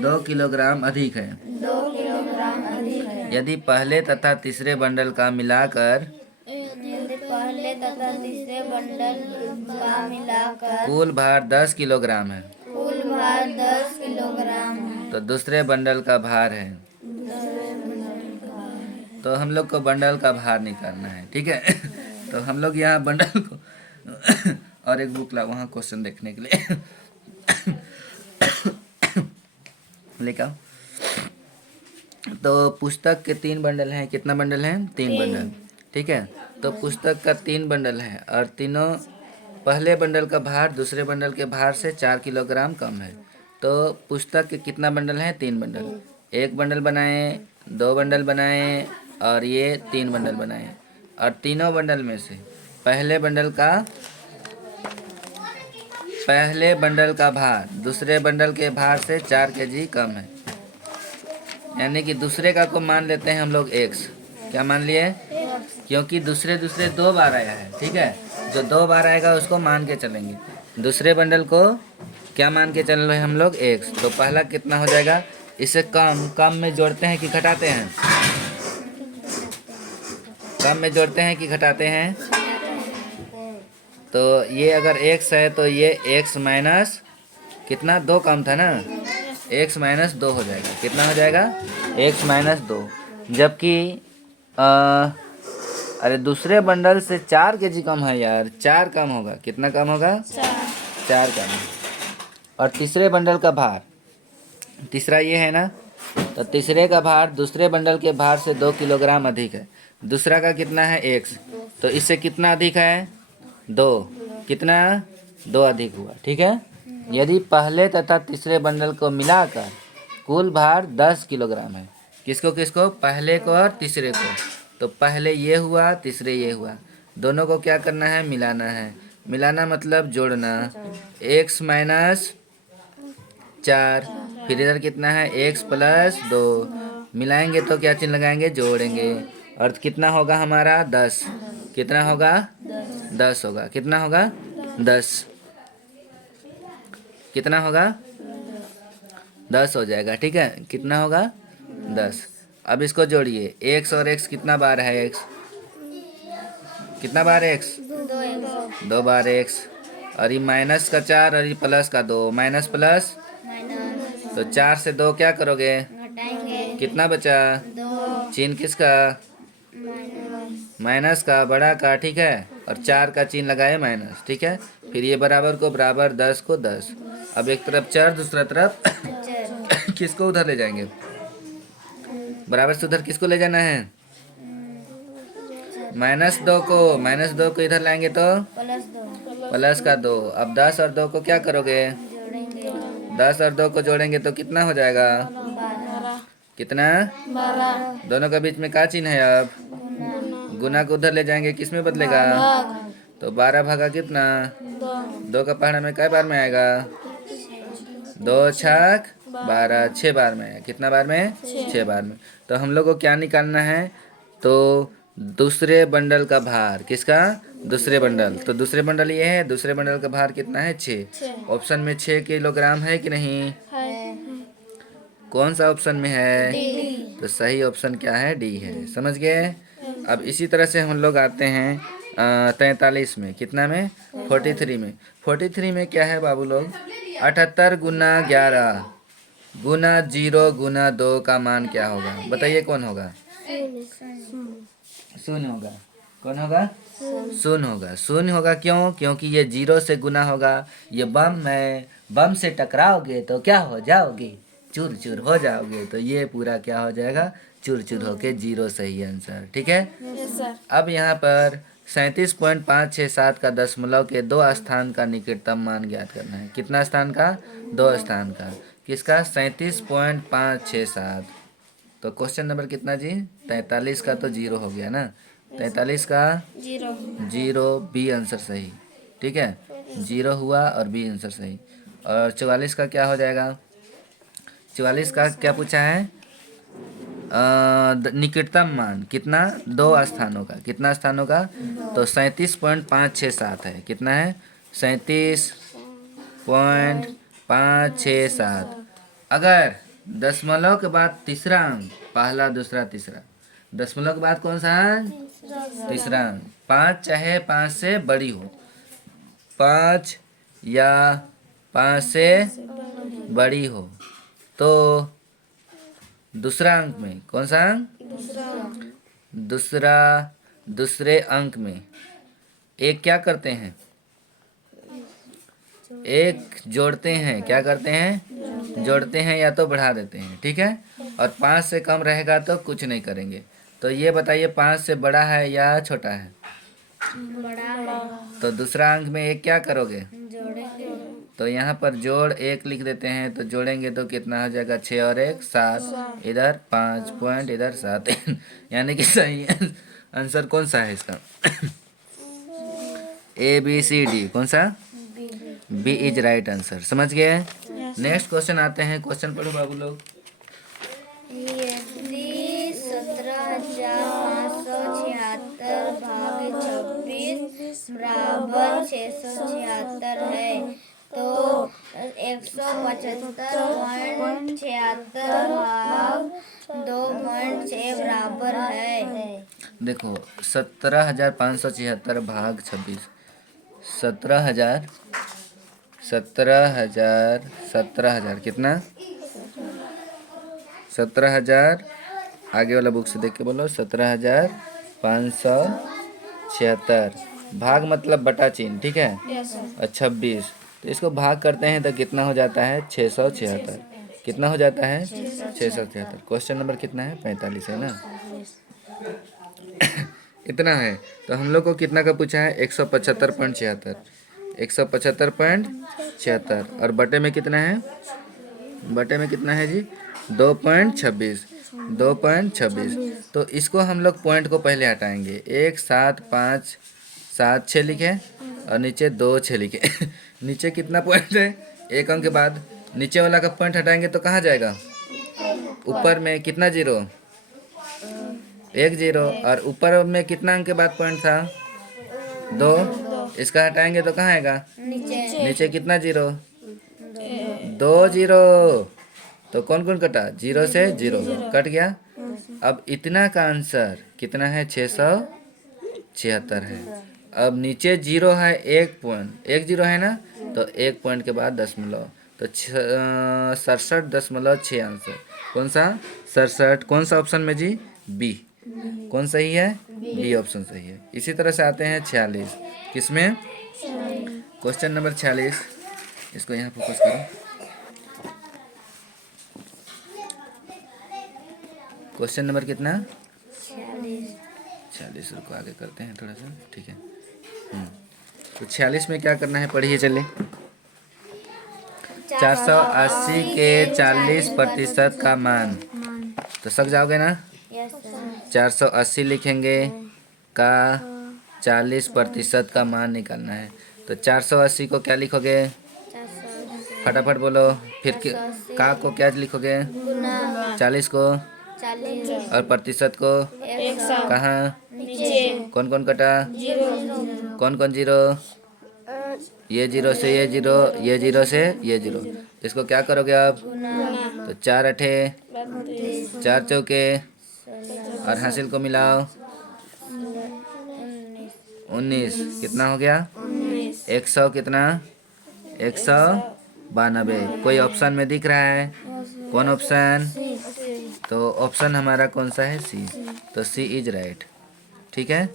2 किलोग्राम अधिक है। यदि पहले तथा तीसरे बंडल का मिलाकर तथा तीसरे बंडल का मिलाकर कुल भार 10 किलोग्राम है। कुल भार 10 किलोग्राम है। तो दूसरे बंडल का भार है। तो हम लोग को बंडल का भार निकालना है, ठीक है। तो हम लोग यहाँ बंडल को और एक बुक ला वहाँ क्वेश्चन देखने के लिए लेकर आओ। तो पुस्तक के 3 बंडल हैं। कितना बंडल हैं? 3 बंडल, ठीक है। तो पुस्तक का 3 बंडल है और तीनों पहले बंडल का भार दूसरे बंडल के भार से 4 किलोग्राम कम है। तो पुस्तक के कितना बंडल हैं? 3 बंडल। एक बंडल बनाए, 2 बंडल बनाए और ये 3 बंडल बनाए। और तीनों बंडल में से पहले बंडल का भार दूसरे बंडल के भार से 4 केजी कम है। यानी कि दूसरे का को मान लेते हैं हम लोग x। क्या मान लिए? क्योंकि दूसरे 2 बार आया है, ठीक है। जो 2 बार आएगा उसको मान के चलेंगे। दूसरे बंडल को क्या मान के चल रहे हैं हम लोग? x। तो पहला कितना हो जाएगा? इसे कम में जोड़ते हैं कि घटाते हैं? कम में जोड़ते हैं कि घटाते हैं? तो ये अगर x है तो ये x माइनस कितना? 2 कम था ना, x माइनस 2 हो जाएगा। कितना हो जाएगा? x minus 2। जबकि अरे दूसरे बंडल से 4 केजी कम है यार, 4 कम होगा। कितना कम होगा? 4 कम। और तीसरे बंडल का भार, तीसरा ये है ना, तो तीसरे का भार दूसरे बंडल के भार से 2 किलोग्राम अधिक है। दूसरा का कितना है? x। तो इससे कितना अधिक है? 2। कितना? 2 अधिक हुआ, ठीक है। यदि पहले तथा तीसरे बंडल को मिलाकर कुल भार 10 किलोग्राम है। किसको किसको? पहले को और तीसरे को। तो पहले ये हुआ, तीसरे ये हुआ। दोनों को क्या करना है? मिलाना है। मिलाना मतलब जोड़ना। x माइनस 4, फिर इधर कितना है? x plus 2। मिलाएंगे तो क्या चिन्ह लगाएंगे? जोड़ेंगे। और कितना होगा हमारा? 10। कितना होगा? 10 होगा। कितना होगा? 10। कितना होगा? 10 हो जाएगा, ठीक है। कितना होगा? 10। अब इसको जोड़िए। x और x कितना बार है? x कितना बार है? x 2 बार x। और ये माइनस का 4 और ये प्लस का 2। माइनस प्लस, तो 4 से 2 क्या करोगे? घटाएंगे। कितना बचा? 2 चिन्ह किसका? माइनस का, बड़ा का, ठीक है। और 4 का चिन्ह लगाए माइनस, ठीक है। फिर ये बराबर को बराबर, 10 को 10। अब एक तरफ 4 दूसरा तरफ किसको उधर ले जाएंगे? बराबर से उधर किसको ले जाना है? माइनस 2 को इधर लाएंगे तो प्लस का 2। अब 10 और 2 को क्या करोगे? जोड़ेंगे। 10 और 2 को जोड़ेंगे तो कितना हो जाएगा? कितना? दोनों के बीच में क्या चिन्ह है? अब गुना को उधर ले जाएंगे, किस में बदलेगा? तो 12 भागा कितना? 2 का पहाड़ा में कै बार में आएगा? 2 छक 12, 6 बार में। कितना बार में? 6 बार में। तो हम लोग को क्या निकालना है? तो दूसरे बंडल का भार। किसका? दूसरे बंडल। तो दूसरे बंडल ये है, दूसरे बंडल का भार कितना है? 6। ऑप्शन में 6 किलोग्राम है कि नहीं? कौन सा ऑप्शन में है? तो सही ऑप्शन क्या है? डी है। समझ गए? अब इसी तरह से हम लोग आते हैं 43 में। कितना में? 43 में। 43 में क्या है बाबू लोग? 78 गुना 11 गुना 0 गुना 2 का मान क्या होगा? बताइए कौन होगा? शून्य होगा। कौन होगा? शून्य होगा। शून्य होगा क्यों? क्योंकि ये 0 से गुना होगा। ये बम है, बम से टकराओगे तो क्या हो जाओगे? चूर चूर हो जाओगे। तो ये पूरा क्या हो जाएगा? चूर चूर होके 0 सही आंसर, ठीक है। अब यहाँ पर 37.567 का दशमलव के 2 स्थान का निकटतम मान ज्ञात करना है। कितना स्थान का? 2 स्थान का। किसका? 37.567। तो क्वेश्चन नंबर कितना जी? 43 का तो 0 हो गया ना। 43 का 0, बी आंसर सही, ठीक है। 0 हुआ और बी आंसर सही। और 44 का क्या हो जाएगा? 44 का क्या पूछा है? निकटतम मान कितना? 2 स्थानों का। कितना स्थानों का? तो 37.567 है। कितना है? 37.567। अगर दशमलव के बाद तीसरा अंक, पहला दूसरा तीसरा, दशमलव के बाद कौन सा अंक? तीसरा अंक। 5 चाहे 5 से बड़ी हो, 5 या 5 से बड़ी हो, तो दूसरा अंक में, कौन सा अंक? दूसरे अंक में एक क्या करते हैं? एक जोड़ते हैं। क्या करते हैं? जोड़ते हैं या तो बढ़ा देते हैं, ठीक है। और 5 से कम रहेगा तो कुछ नहीं करेंगे। तो ये बताइए 5 से बड़ा है या छोटा है? बड़ा है। तो दूसरा अंक में एक क्या करोगे? जोड़ेंगे। तो यहाँ पर जोड़ 1 लिख देते हैं, तो जोड़ेंगे तो कितना हो जाएगा? 6 और 1 7, इधर 5 पॉइंट, इधर 7 यानी कि सही आंसर कौन सा है इसका? ABCD कौन सा? B is right answer. समझ गए? नेक्स्ट क्वेश्चन आते हैं। क्वेश्चन पढ़ो बाबू लोग। यदि 17,576 भागे 26 बराबर 676 है तो 175.76 भाग 2.6 बराबर है। देखो 17,576 भाग 26, 17,000 17,000 कितना? 17,000 आगे वाला बुक से देख के बोलो। 17,576 भाग मतलब बटा चिन्ह, ठीक है। और 26, तो इसको भाग करते हैं तो कितना हो जाता है? 676। कितना हो जाता है? 676। क्वेश्चन नंबर कितना है? 45 है ना। इतना है। तो हम लोग को कितना का पूछा है? 175.76। 175.76 और बटे में कितना है? बटे में कितना है जी? 2.26। 2.26। तो इसको हम लोग पॉइंट को पहले हटाएंगे। 1 7 5 7 6 लिखे और नीचे 2 6 लिखे नीचे कितना पॉइंट है? एक अंक के बाद नीचे वाला का पॉइंट हटाएंगे तो कहाँ जाएगा? ऊपर में कितना जीरो? 1 0। और ऊपर में कितना अंक के बाद पॉइंट था? 2। इसका हटाएंगे तो कहाँ आएगा? नीचे कितना जीरो? 2 0। तो कौन कौन कटा? 0 से 0 कट गया। अब इतना का आंसर कितना है? 676 है। अब नीचे 0 है, 1 पॉइंट, 1 0 है ना, तो 1 पॉइंट के बाद दशमलव, तो 67.6 आंसर। कौन सा? 67। कौन सा ऑप्शन में जी? बी। कौन सही है? बी ऑप्शन सही है। इसी तरह से आते हैं 46। किसमें? Question number 46। इसको यहाँ फोकस करो। क्वेश्चन नंबर कितना? 46। रुको आगे करते हैं थोड़ा सा, ठीक है। तो 46 में क्या करना है? पढ़िए चले। 480 के 40% का मान, तो सक जाओगे ना। 480 लिखेंगे का 40% का मान निकालना है। तो 480 को क्या लिखोगे? फटाफट बोलो। फिर का को क्या लिखोगे? 40 को। और प्रतिशत को कहाँ? कौन कौन कटा? कौन कौन जीरो? ये 0 से ये 0, ये 0 से ये 0। इसको क्या करोगे आप? तो 4 अठे 4 चौके और हासिल को मिलाओ 19। कितना हो गया? 100 कितना? 192। कोई ऑप्शन में दिख रहा है? कौन ऑप्शन? तो ऑप्शन हमारा कौन सा है? सी। तो सी इज राइट, ठीक है।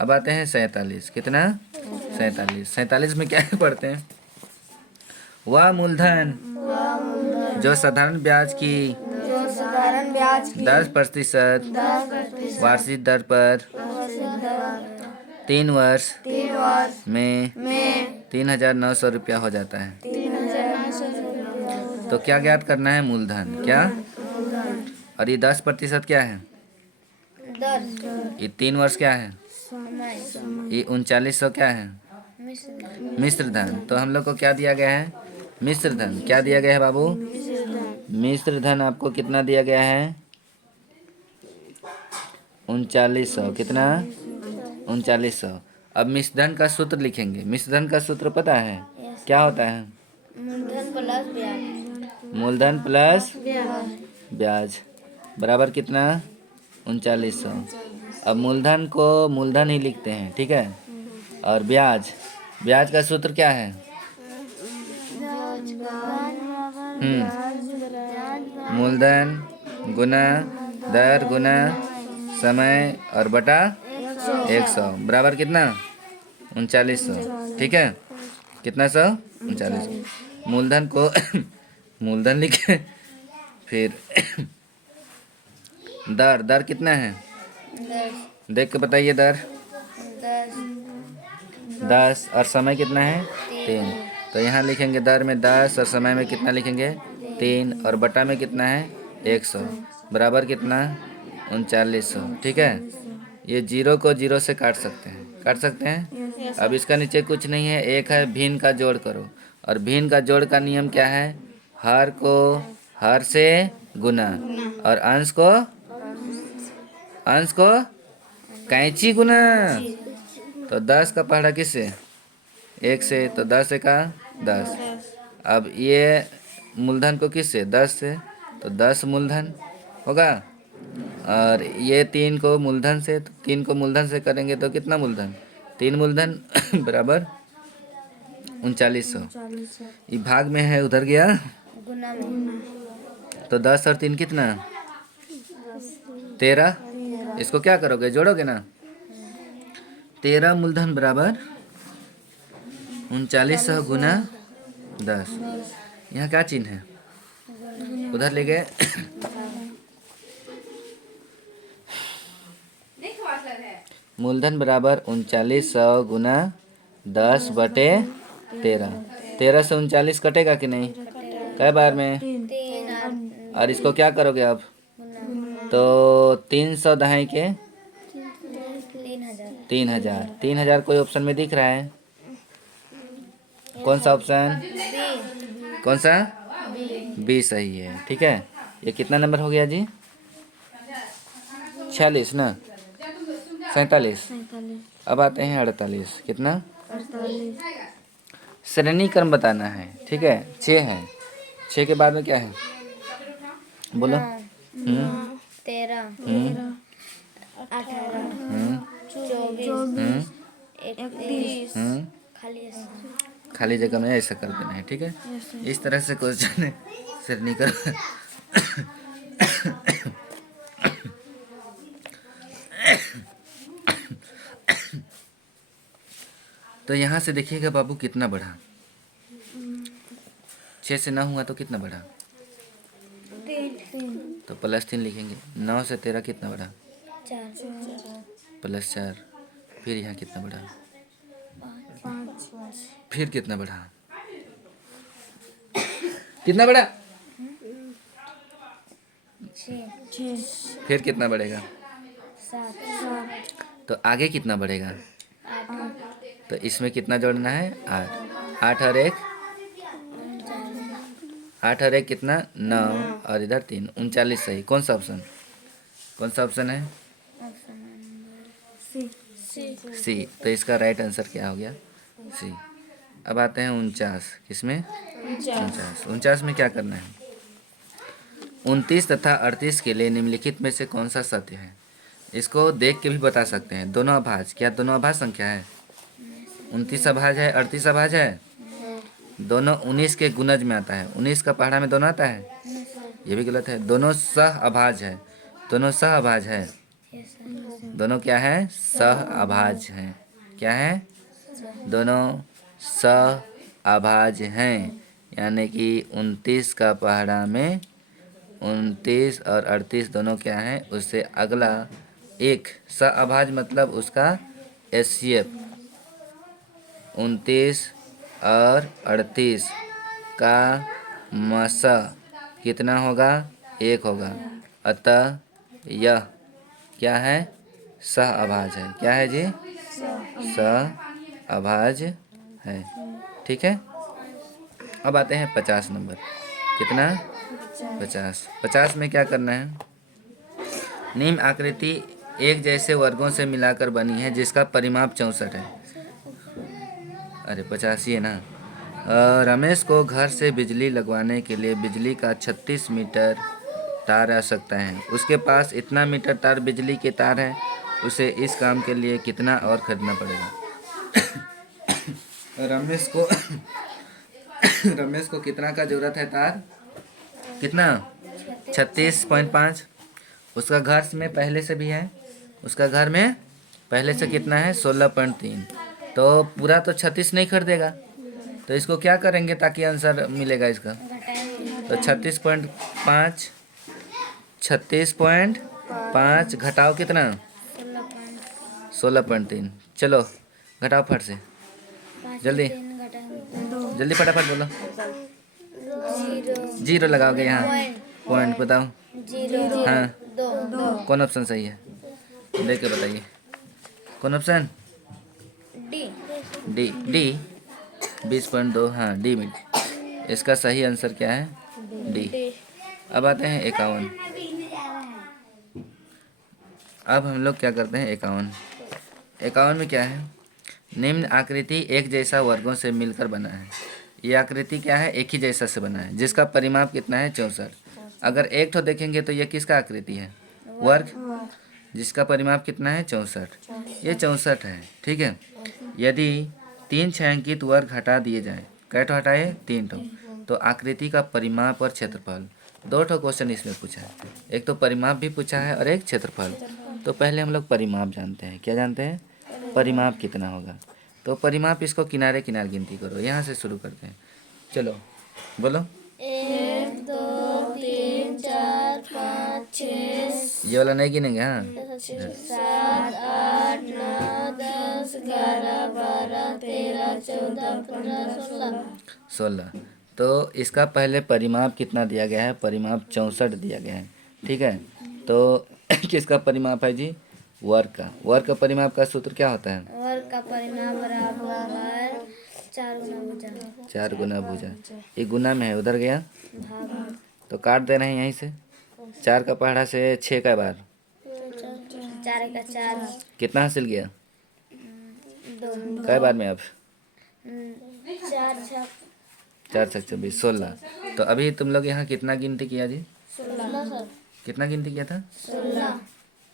अब आते हैं 47। कितना? 47। 47 में क्या पढ़ते हैं? वह मूलधन जो साधारण ब्याज की 10% वार्षिक दर पर 3 वर्ष में 3,900 रुपया हो जाता है। तो क्या ज्ञात करना है? मूलधन। क्या? और ये 10% क्या है? ये 3 वर्ष क्या है? ये 3900 क्या है? मिश्र धन। तो हम लोग को क्या दिया गया है? मिश्र धन। क्या दिया गया है बाबू? मिश्र धन आपको कितना दिया गया है? 3900। कितना? 3900। अब मिश्र धन का सूत्र लिखेंगे। मिश्र धन का सूत्र पता है? क्या होता है? मूलधन प्लस ब्याज बराबर कितना? 3900। अब मूलधन को मूलधन ही लिखते हैं, ठीक है। और ब्याज, ब्याज का सूत्र क्या है? मूलधन गुना दर गुना समय और बटा 100 बराबर कितना? 3900, ठीक है। कितना 100? 3900। मूलधन को मूलधन लिखे, फिर दर, दर कितना है? 10 देख के बताइए दर। 10 10 और समय कितना है? 3। तो यहाँ लिखेंगे दर में 10 और समय में कितना लिखेंगे? 3 और बटा में कितना है? 100 बराबर कितना? 3900, ठीक है। ये जीरो को जीरो से काट सकते हैं, काट सकते हैं। अब इसका नीचे कुछ नहीं है, एक है भिन्न का जोड़ करो। और भिन्न का जोड़ का नियम क्या है? हर को हर से गुना और अंश को कैंची गुना। तो 10 का पहाड़ा किससे? 1 से, तो 10 का 10। अब ये मूलधन को किससे? 10 से, तो 10 मूलधन होगा। और ये 3 को मूलधन से, तो 3 को मूलधन से करेंगे तो कितना मूलधन? 3 मूलधन बराबर 3900। ये भाग में है, उधर गया गुना में तो 10 और 3 कितना? 13। इसको क्या करोगे? जोड़ोगे ना। 13 मूलधन बराबर 3900 गुना 10। यहाँ क्या चिन्ह है? उधर ले गए। मूलधन बराबर 3900 गुना 10 बटे 13। 13 से 39 कटेगा कि नहीं? कै बार में? 3 और इसको क्या करोगे अब? तो 300 दहाई के 3000 3000। 3000 कोई ऑप्शन में दिख रहा है? कौन सा ऑप्शन? कौन सा? बी सही है, ठीक है। ये कितना नंबर हो गया जी? 46 ना? 47। अब आते हैं 48। कितना? श्रेणी क्रम बताना है, ठीक है। 6 है, 6 के बाद में क्या है? बोलो। 13 हम्म 18 हम्म 24 31 हम्म खाली ऐसा। खाली जगह में ऐसा कर देना है, ठीक है। इस तरह से क्वेश्चन है श्रेणी क्रम। तो यहाँ से देखिएगा बाबू कितना बढ़ा। 6 से 9 हुआ तो कितना बढ़ा? तो +3 लिखेंगे। 9 से 13 कितना बढ़ा? 4 +4। फिर यहाँ कितना बढ़ा? फिर कितना बढ़ा? कितना बढ़ा? 6 फिर कितना बढ़ेगा? 7 तो आगे कितना बढ़ेगा? तो इसमें कितना जोड़ना है? 8। 8 और 1 8 और 1 कितना? 9 और इधर 3 39 सही। कौन सा ऑप्शन? कौन सा ऑप्शन है? सी। तो इसका राइट आंसर क्या हो गया? सी। अब आते हैं 49। किसमें? 49। 49 में क्या करना है? 29 तथा 38 के लिए निम्नलिखित में से कौन सा सत्य है? इसको देख के भी बता सकते हैं। दोनों अभाज्य, क्या दोनों अभाज्य संख्या है? 29 अभाज्य है, 38 अभाज्य है। दोनों 19 के गुणज में आता है। 19 का पहाड़ा में दोनों आता है? ये भी गलत है। दोनों सह अभाज्य है। दोनों सह अभाज्य है। दोनों क्या है? सह अभाज्य हैं। क्या है? दोनों सह अभाज्य हैं। यानी कि 29 का पहाड़ा में 29 और 38 दोनों क्या है? उससे अगला एक सह अभाज्य मतलब उसका HCF 29 और 38 का मसा कितना होगा? 1 होगा। अतः यह क्या है? सह अभाज्य है। क्या है जी? सह अभाज्य है, ठीक है। अब आते हैं 50 नंबर। कितना? 50। 50 में क्या करना है? निम्न आकृति एक जैसे वर्गों से मिलाकर बनी है जिसका परिमाप 64 है। अरे 85 है ना। रमेश को घर से बिजली लगवाने के लिए बिजली का 36 मीटर तार आवश्यकता है। उसके पास इतना मीटर तार बिजली के तार है उसे इस काम के लिए कितना और खरीदना पड़ेगा। रमेश को कितना का जरूरत है तार? कितना? 36.5। उसका घर में पहले से भी है, उसका घर में पहले से कितना है? 16.3। तो पूरा तो 36 नहीं खरीदेगा, तो इसको क्या करेंगे ताकि आंसर मिलेगा इसका? तो 36.5 घटाओ कितना? 16.3। चलो घटाओ फट से, जल्दी जल्दी फटाफट बोलो। जीरो लगाओगे यहाँ, पॉइंट बताओ। हाँ, कौन ऑप्शन सही है देख के बताइए। कौन ऑप्शन? डी। डी 20.2। हाँ डी में। इसका सही आंसर क्या है? डी। अब आते हैं 51। अब हम लोग क्या करते हैं? 51 में क्या है? निम्न आकृति एक जैसा वर्गों से मिलकर बना है। ये आकृति क्या है? एक ही जैसा से बना है, जिसका परिमाप कितना है? 64। अगर एक तो देखेंगे तो ये किसका आकृति है? वर्ग, जिसका परिमाप कितना है? 64। ये 64 है, ठीक है। यदि 3 छायांकित वर्ग हटा दिए जाएं, कै ठो हटाए? 3 ठो, तो आकृति का परिमाप और क्षेत्रफल। 2 ठो क्वेश्चन इसमें पूछा है, एक तो परिमाप भी पूछा है और एक क्षेत्रफल। तो पहले हम लोग परिमाप जानते हैं। क्या जानते हैं? परिमाप कितना होगा। तो परिमाप इसको किनारे किनारे गिनती करो, यहाँ से शुरू करते हैं। चलो बोलो। 1 2 3 4 5 6 ये वाला नहीं गिनेंगे। हाँ 7 8 9 10 11 12 13 14 15 16। 16। तो इसका पहले परिमाप कितना दिया गया है? परिमाप 64 दिया गया है, ठीक है। तो किसका परिमाप है जी? वर्ग का। वर्ग का परिमाप का सूत्र क्या होता है? वर्ग का परिमाप बराबर है 4 गुना भुजा। 4 गुना भुजा। ये गुना में है, उधर गया भाग तो काट दे रहे हैं यहीं से। 4 का पहाड़ा से 6 का बार 4 का 4 कितना हासिल गया? 2 कै बार में अब? 4 6 4 6 24 16। तो अभी तुम लोग यहाँ कितना गिनती किया जी? 16 सर। कितना गिनती किया था?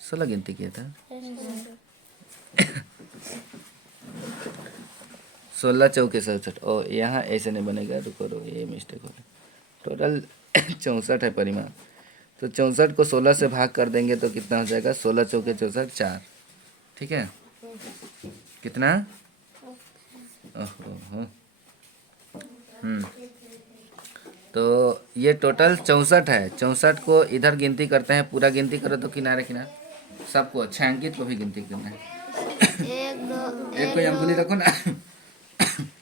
16 गिनती किया था। 16 चौके 67। ओ यहाँ ऐसे नहीं बनेगा, रुको ये मिस्टेक हो गया। टोटल 64 है परिमाप। तो 64 को 16 से भाग कर देंगे तो कितना हो जाएगा? 16 चौके 64 4, ठीक है। कितना? ओहो। तो ये टोटल 64 है। 64 को इधर गिनती करते हैं, पूरा गिनती करो तो किनारे किनारे सबको, छायांकित को भी गिनती करना है। 1 2 एक को अंगुली रखो ना।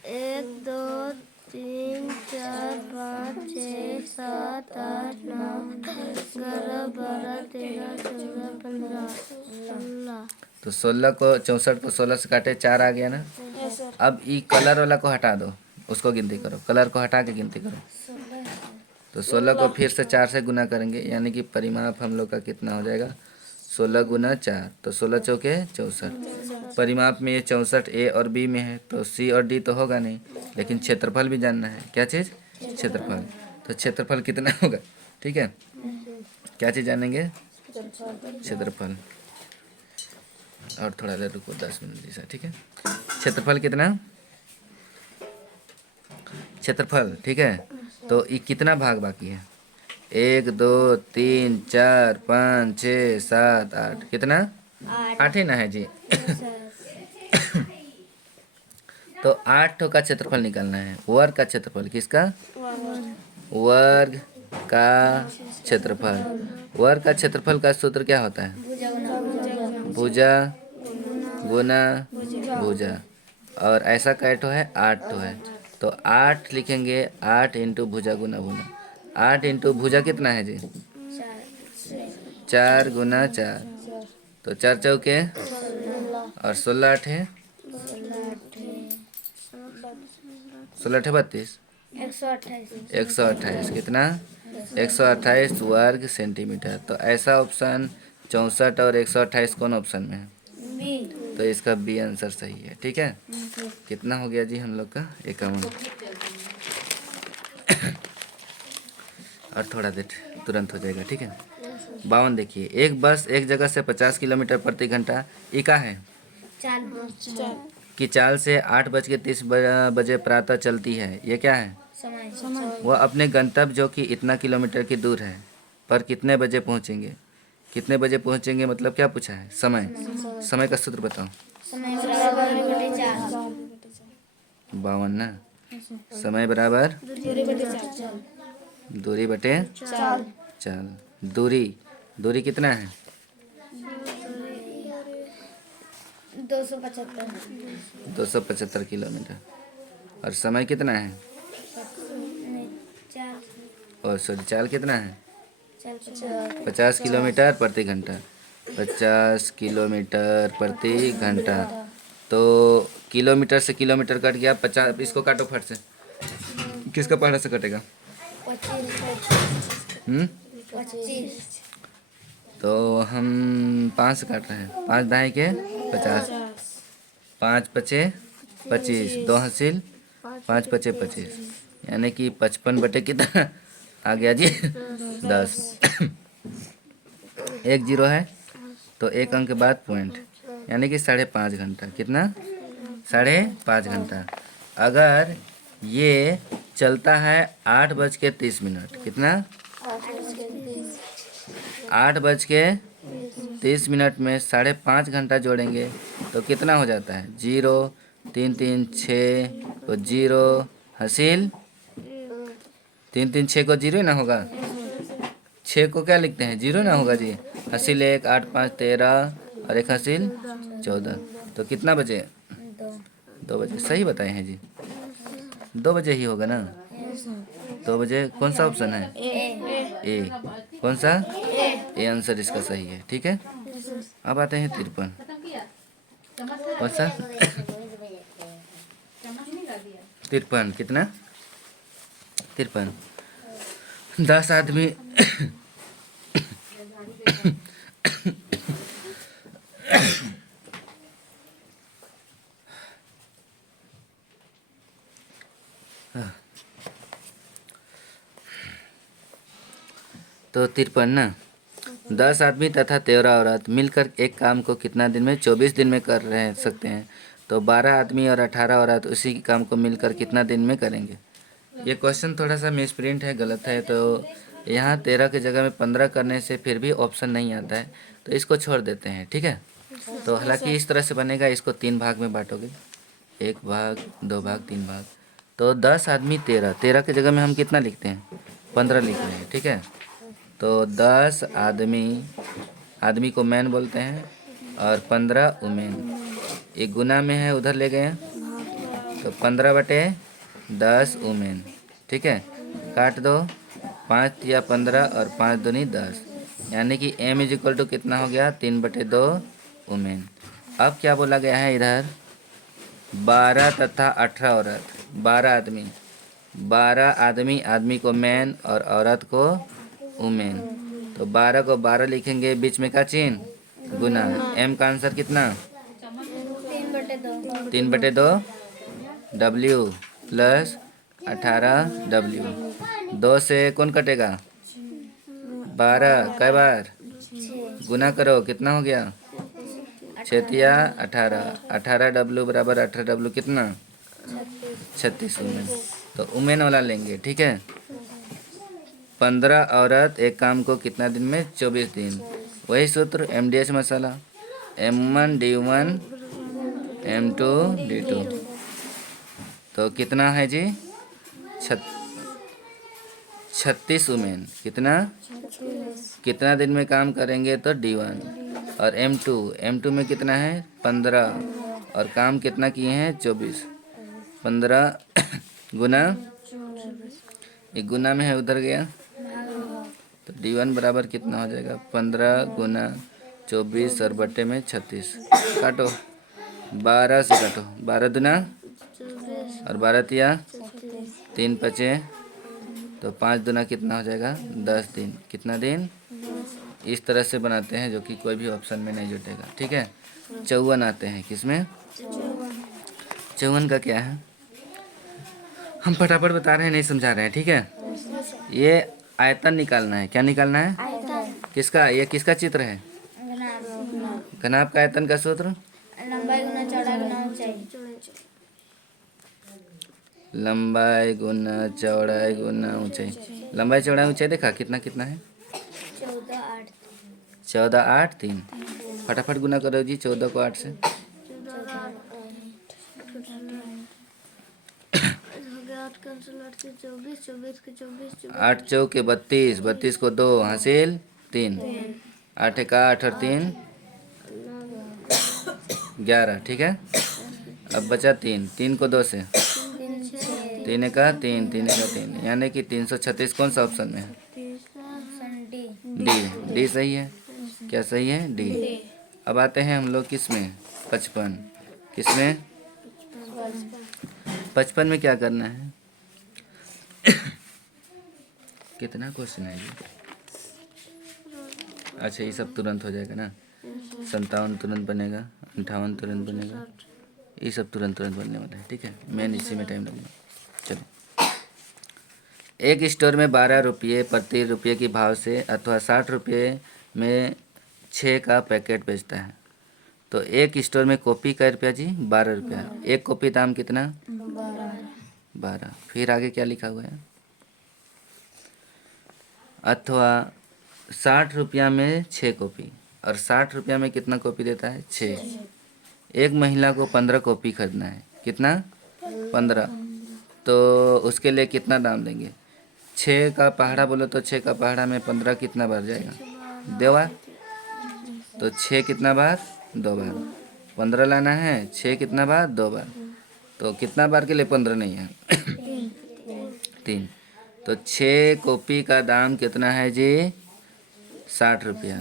1 2 3 4 5 6 7 8 9 10 11 12 13 14 15 16। तो 16 को 64 को 16 से काटे 4 आ गया ना। अब ये कलर वाला को हटा दो, उसको गिनती करो। कलर को हटा के गिनती करो। तो 16 को फिर से 4 से गुना करेंगे, यानी कि परिमाप हम लोग का कितना हो जाएगा? 16 गुना 4, तो 16 चौके 64। परिमाप में ये 64 ए और बी में है, तो सी और डी तो होगा नहीं, लेकिन क्षेत्रफल भी जानना है। क्या चीज़? क्षेत्रफल। तो क्षेत्रफल कितना होगा? ठीक है, क्या चीज़ जानेंगे? क्षेत्रफल। और थोड़ा देर रुको, 10 मिनट जैसा, ठीक है। क्षेत्रफल कितना? क्षेत्रफल, ठीक है। तो ये कितना भाग बाकी है? 1 2 3 4 5 6 7 8। कितना? 8 ही ना है जी। तो 8 का क्षेत्रफल निकालना है। वर्ग का क्षेत्रफल। किसका? वर्ग का क्षेत्रफल। वर्ग का क्षेत्रफल का सूत्र क्या होता है? भुजा गुना भुजा। और ऐसा कै ठो है? 8 ठो है। तो 8 लिखेंगे, 8 इंटू भुजा गुना भुना। 8 इंटू भुजा कितना है जी? 4 गुना 4। तो 4 चौके और 16 8 16 32 128। कितना? 128 वर्ग सेंटीमीटर। तो ऐसा ऑप्शन 64 और 128 कौन ऑप्शन में है? तो इसका बी आंसर सही है, ठीक है। कितना हो गया जी हम लोग का? 51। और थोड़ा देर तुरंत हो जाएगा, ठीक है। 52 देखिए, एक बस एक जगह से 50 किलोमीटर प्रति घंटा ये का है कि चाल से 8:30 बजे प्रातः चलती है। ये क्या है? समय। वह अपने गंतव्य जो कि इतना किलोमीटर की दूर है पर कितने बजे पहुंचेंगे। कितने बजे पहुंचेंगे मतलब क्या पूछा है? समय। समय का सूत्र बताओ। समय बराबर 4 52 ना। समय बराबर दूरी बटे चाल। दूरी कितना है? 275 275 किलोमीटर। और समय कितना है? 4 और सॉरी चाल कितना है? 50 50 किलोमीटर प्रति घंटा। 50 किलोमीटर प्रति घंटा। तो किलोमीटर से किलोमीटर कट गया 50। इसको काटो फट से। किसका पहाड़ा से कटेगा? 25 तो हम 5 से काट रहे हैं। 5 दाएँ के 50। 5 पचे 25। 2 हासिल 5 पचे 25। यानी कि 55 बटे कितना आ गया जी? 10। एक जीरो है तो एक अंक के बाद पॉइंट, यानी कि 5.5 घंटा। कितना? 5.5 घंटा। अगर ये चलता है 8:30। कितना? 8:30 में 5.5 घंटा जोड़ेंगे तो कितना हो जाता है? 0 3 3 6 तो 0 हासिल 3 3 6 को 0 ना होगा। 6 को क्या लिखते हैं? 0 ना होगा जी। हासिल 1 8 5 13 और एक हासिल 14। तो कितना बजे? 2 बजे। सही बताए हैं जी। 2 बजे ही होगा ना। 2 बजे। कौन सा ऑप्शन है? ए। कौन सा? ए आंसर इसका सही है। ठीक है। अब आते हैं 53। कौन सा? 53। कितना? 53। 10 आदमी तो 53 ना। 10 आदमी तथा 13 औरत मिलकर एक काम को कितना दिन में? 24 दिन में कर रहे सकते हैं। तो 12 आदमी और 18 औरत उसी काम को मिलकर कितना दिन में करेंगे? ये क्वेश्चन थोड़ा सा मिसप्रिंट है, गलत है। तो यहाँ 13 की जगह में 15 करने से फिर भी ऑप्शन नहीं आता है, तो इसको छोड़ देते हैं। ठीक है। तो हालांकि इस तरह से बनेगा। इसको 3 भाग में बांटोगे, 1 भाग 2 भाग 3 भाग। तो 10 आदमी 13 की जगह में हम कितना लिखते हैं? 15 लिख रहे हैं। ठीक है। तो 10 आदमी को मैन बोलते हैं और 15 वुमेन। ये गुना में है, उधर ले गए। तो 15/10 वुमेन। ठीक है। काट दो। 5 या 15 और 5 दूनी 10, यानी कि m = कितना हो गया? 3/2 वुमेन। अब क्या बोला गया है इधर? 12 तथा 18 औरत। 12 आदमी। 12 आदमी को मैन और औरत को वुमेन। तो 12 को 12 लिखेंगे, बीच में का चिन्ह? गुना। m का आंसर कितना? 3/2 w प्लस 18w। 2 से कौन कटेगा? 12। कै बार? गुना करो, कितना हो गया? 6 18। 18w बराबर 18w कितना? 36 वुमेन। तो वुमेन वाला लेंगे। ठीक है। 15 औरत एक काम को कितना दिन में? 24 दिन। वही सूत्र MDH मसाला, M1 D1 M2 D2। तो कितना है जी? 36 वुमेन। कितना दिन में काम करेंगे? तो D1। और M2 में कितना है? 15। और काम कितना किए हैं? 24। 15 गुना, एक गुना में है, उधर गया। तो D1 बराबर कितना हो जाएगा? 15 गुना 24 और बट्टे में 36। काटो, 12 से काटो। 12 दूना और 12 तिया 3 पचे। तो 5 दूना कितना हो जाएगा? 10 दिन। कितना दिन? इस तरह से बनाते हैं, जो कि कोई भी ऑप्शन में नहीं जुटेगा। ठीक है। 54 आते हैं। किसमें? 54 का क्या है? हम फटाफट बता रहे हैं, नहीं समझा रहे हैं। ठीक है। ये आयतन निकालना है। क्या निकालना है? किसका, ये किसका चित्र है? घनाभ का आयतन का सूत्र? लंबाई गुना चौड़ाई गुना ऊंचाई। लंबाई गुना चौड़ाई गुना ऊंचाई। लंबाई चौड़ाई ऊंचाई देखा कितना कितना है? 14 8 14 8 3। फटाफट गुना करो जी 14 को 8 से। 8 चौके 32, 32 को 2 हासिल 3, 8 एक 8 और 3 11, ठीक है। अब बचा 3, 3 को 2 से 3 एक 3, 3 एक 3, यानी कि 336 कौन सा ऑप्शन में है? डी। डी सही है। क्या सही है? डी। अब आते हैं हम लोग किस में? 55। किस में? 55 में क्या करना है? कितना क्वेश्चन है ये? अच्छा ये सब तुरंत हो जाएगा ना। 57 तुरंत बनेगा, 58 तुरंत बनेगा, ये सब तुरंत तुरंत बनने वाला है, ठीक है। मेन इसी में टाइम लगेगा। चलो, एक स्टोर में 12 रुपये प्रति रुपये की भाव से अथवा 60 रुपये में 6 का पैकेट बेचता है। तो एक स्टोर में कॉपी का रुपया जी 12 रुपया। एक कॉपी दाम कितना? 12। फिर आगे क्या लिखा हुआ है? अथवा 60 रुपया में 6 कॉपी, और 60 रुपया में कितना कॉपी देता है? 6। एक महिला को 15 कॉपी खरीदना है। कितना? 15। तो उसके लिए कितना दाम देंगे? 6 का पहाड़ा बोलो तो 6 का पहाड़ा में 15 कितना बार जाएगा? 2 बार। तो 6 कितना बार? 2 बार। 15 लाना है, 6 कितना बार? 2 बार। तो कितना बार के लिए 15 नहीं है? 3। तो 6 कॉपी का दाम कितना है जी? 60 रुपया।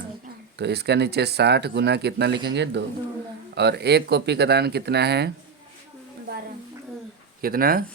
तो इसका नीचे 60 गुना कितना लिखेंगे? 2। और एक कॉपी का दाम कितना है? 12 कितना?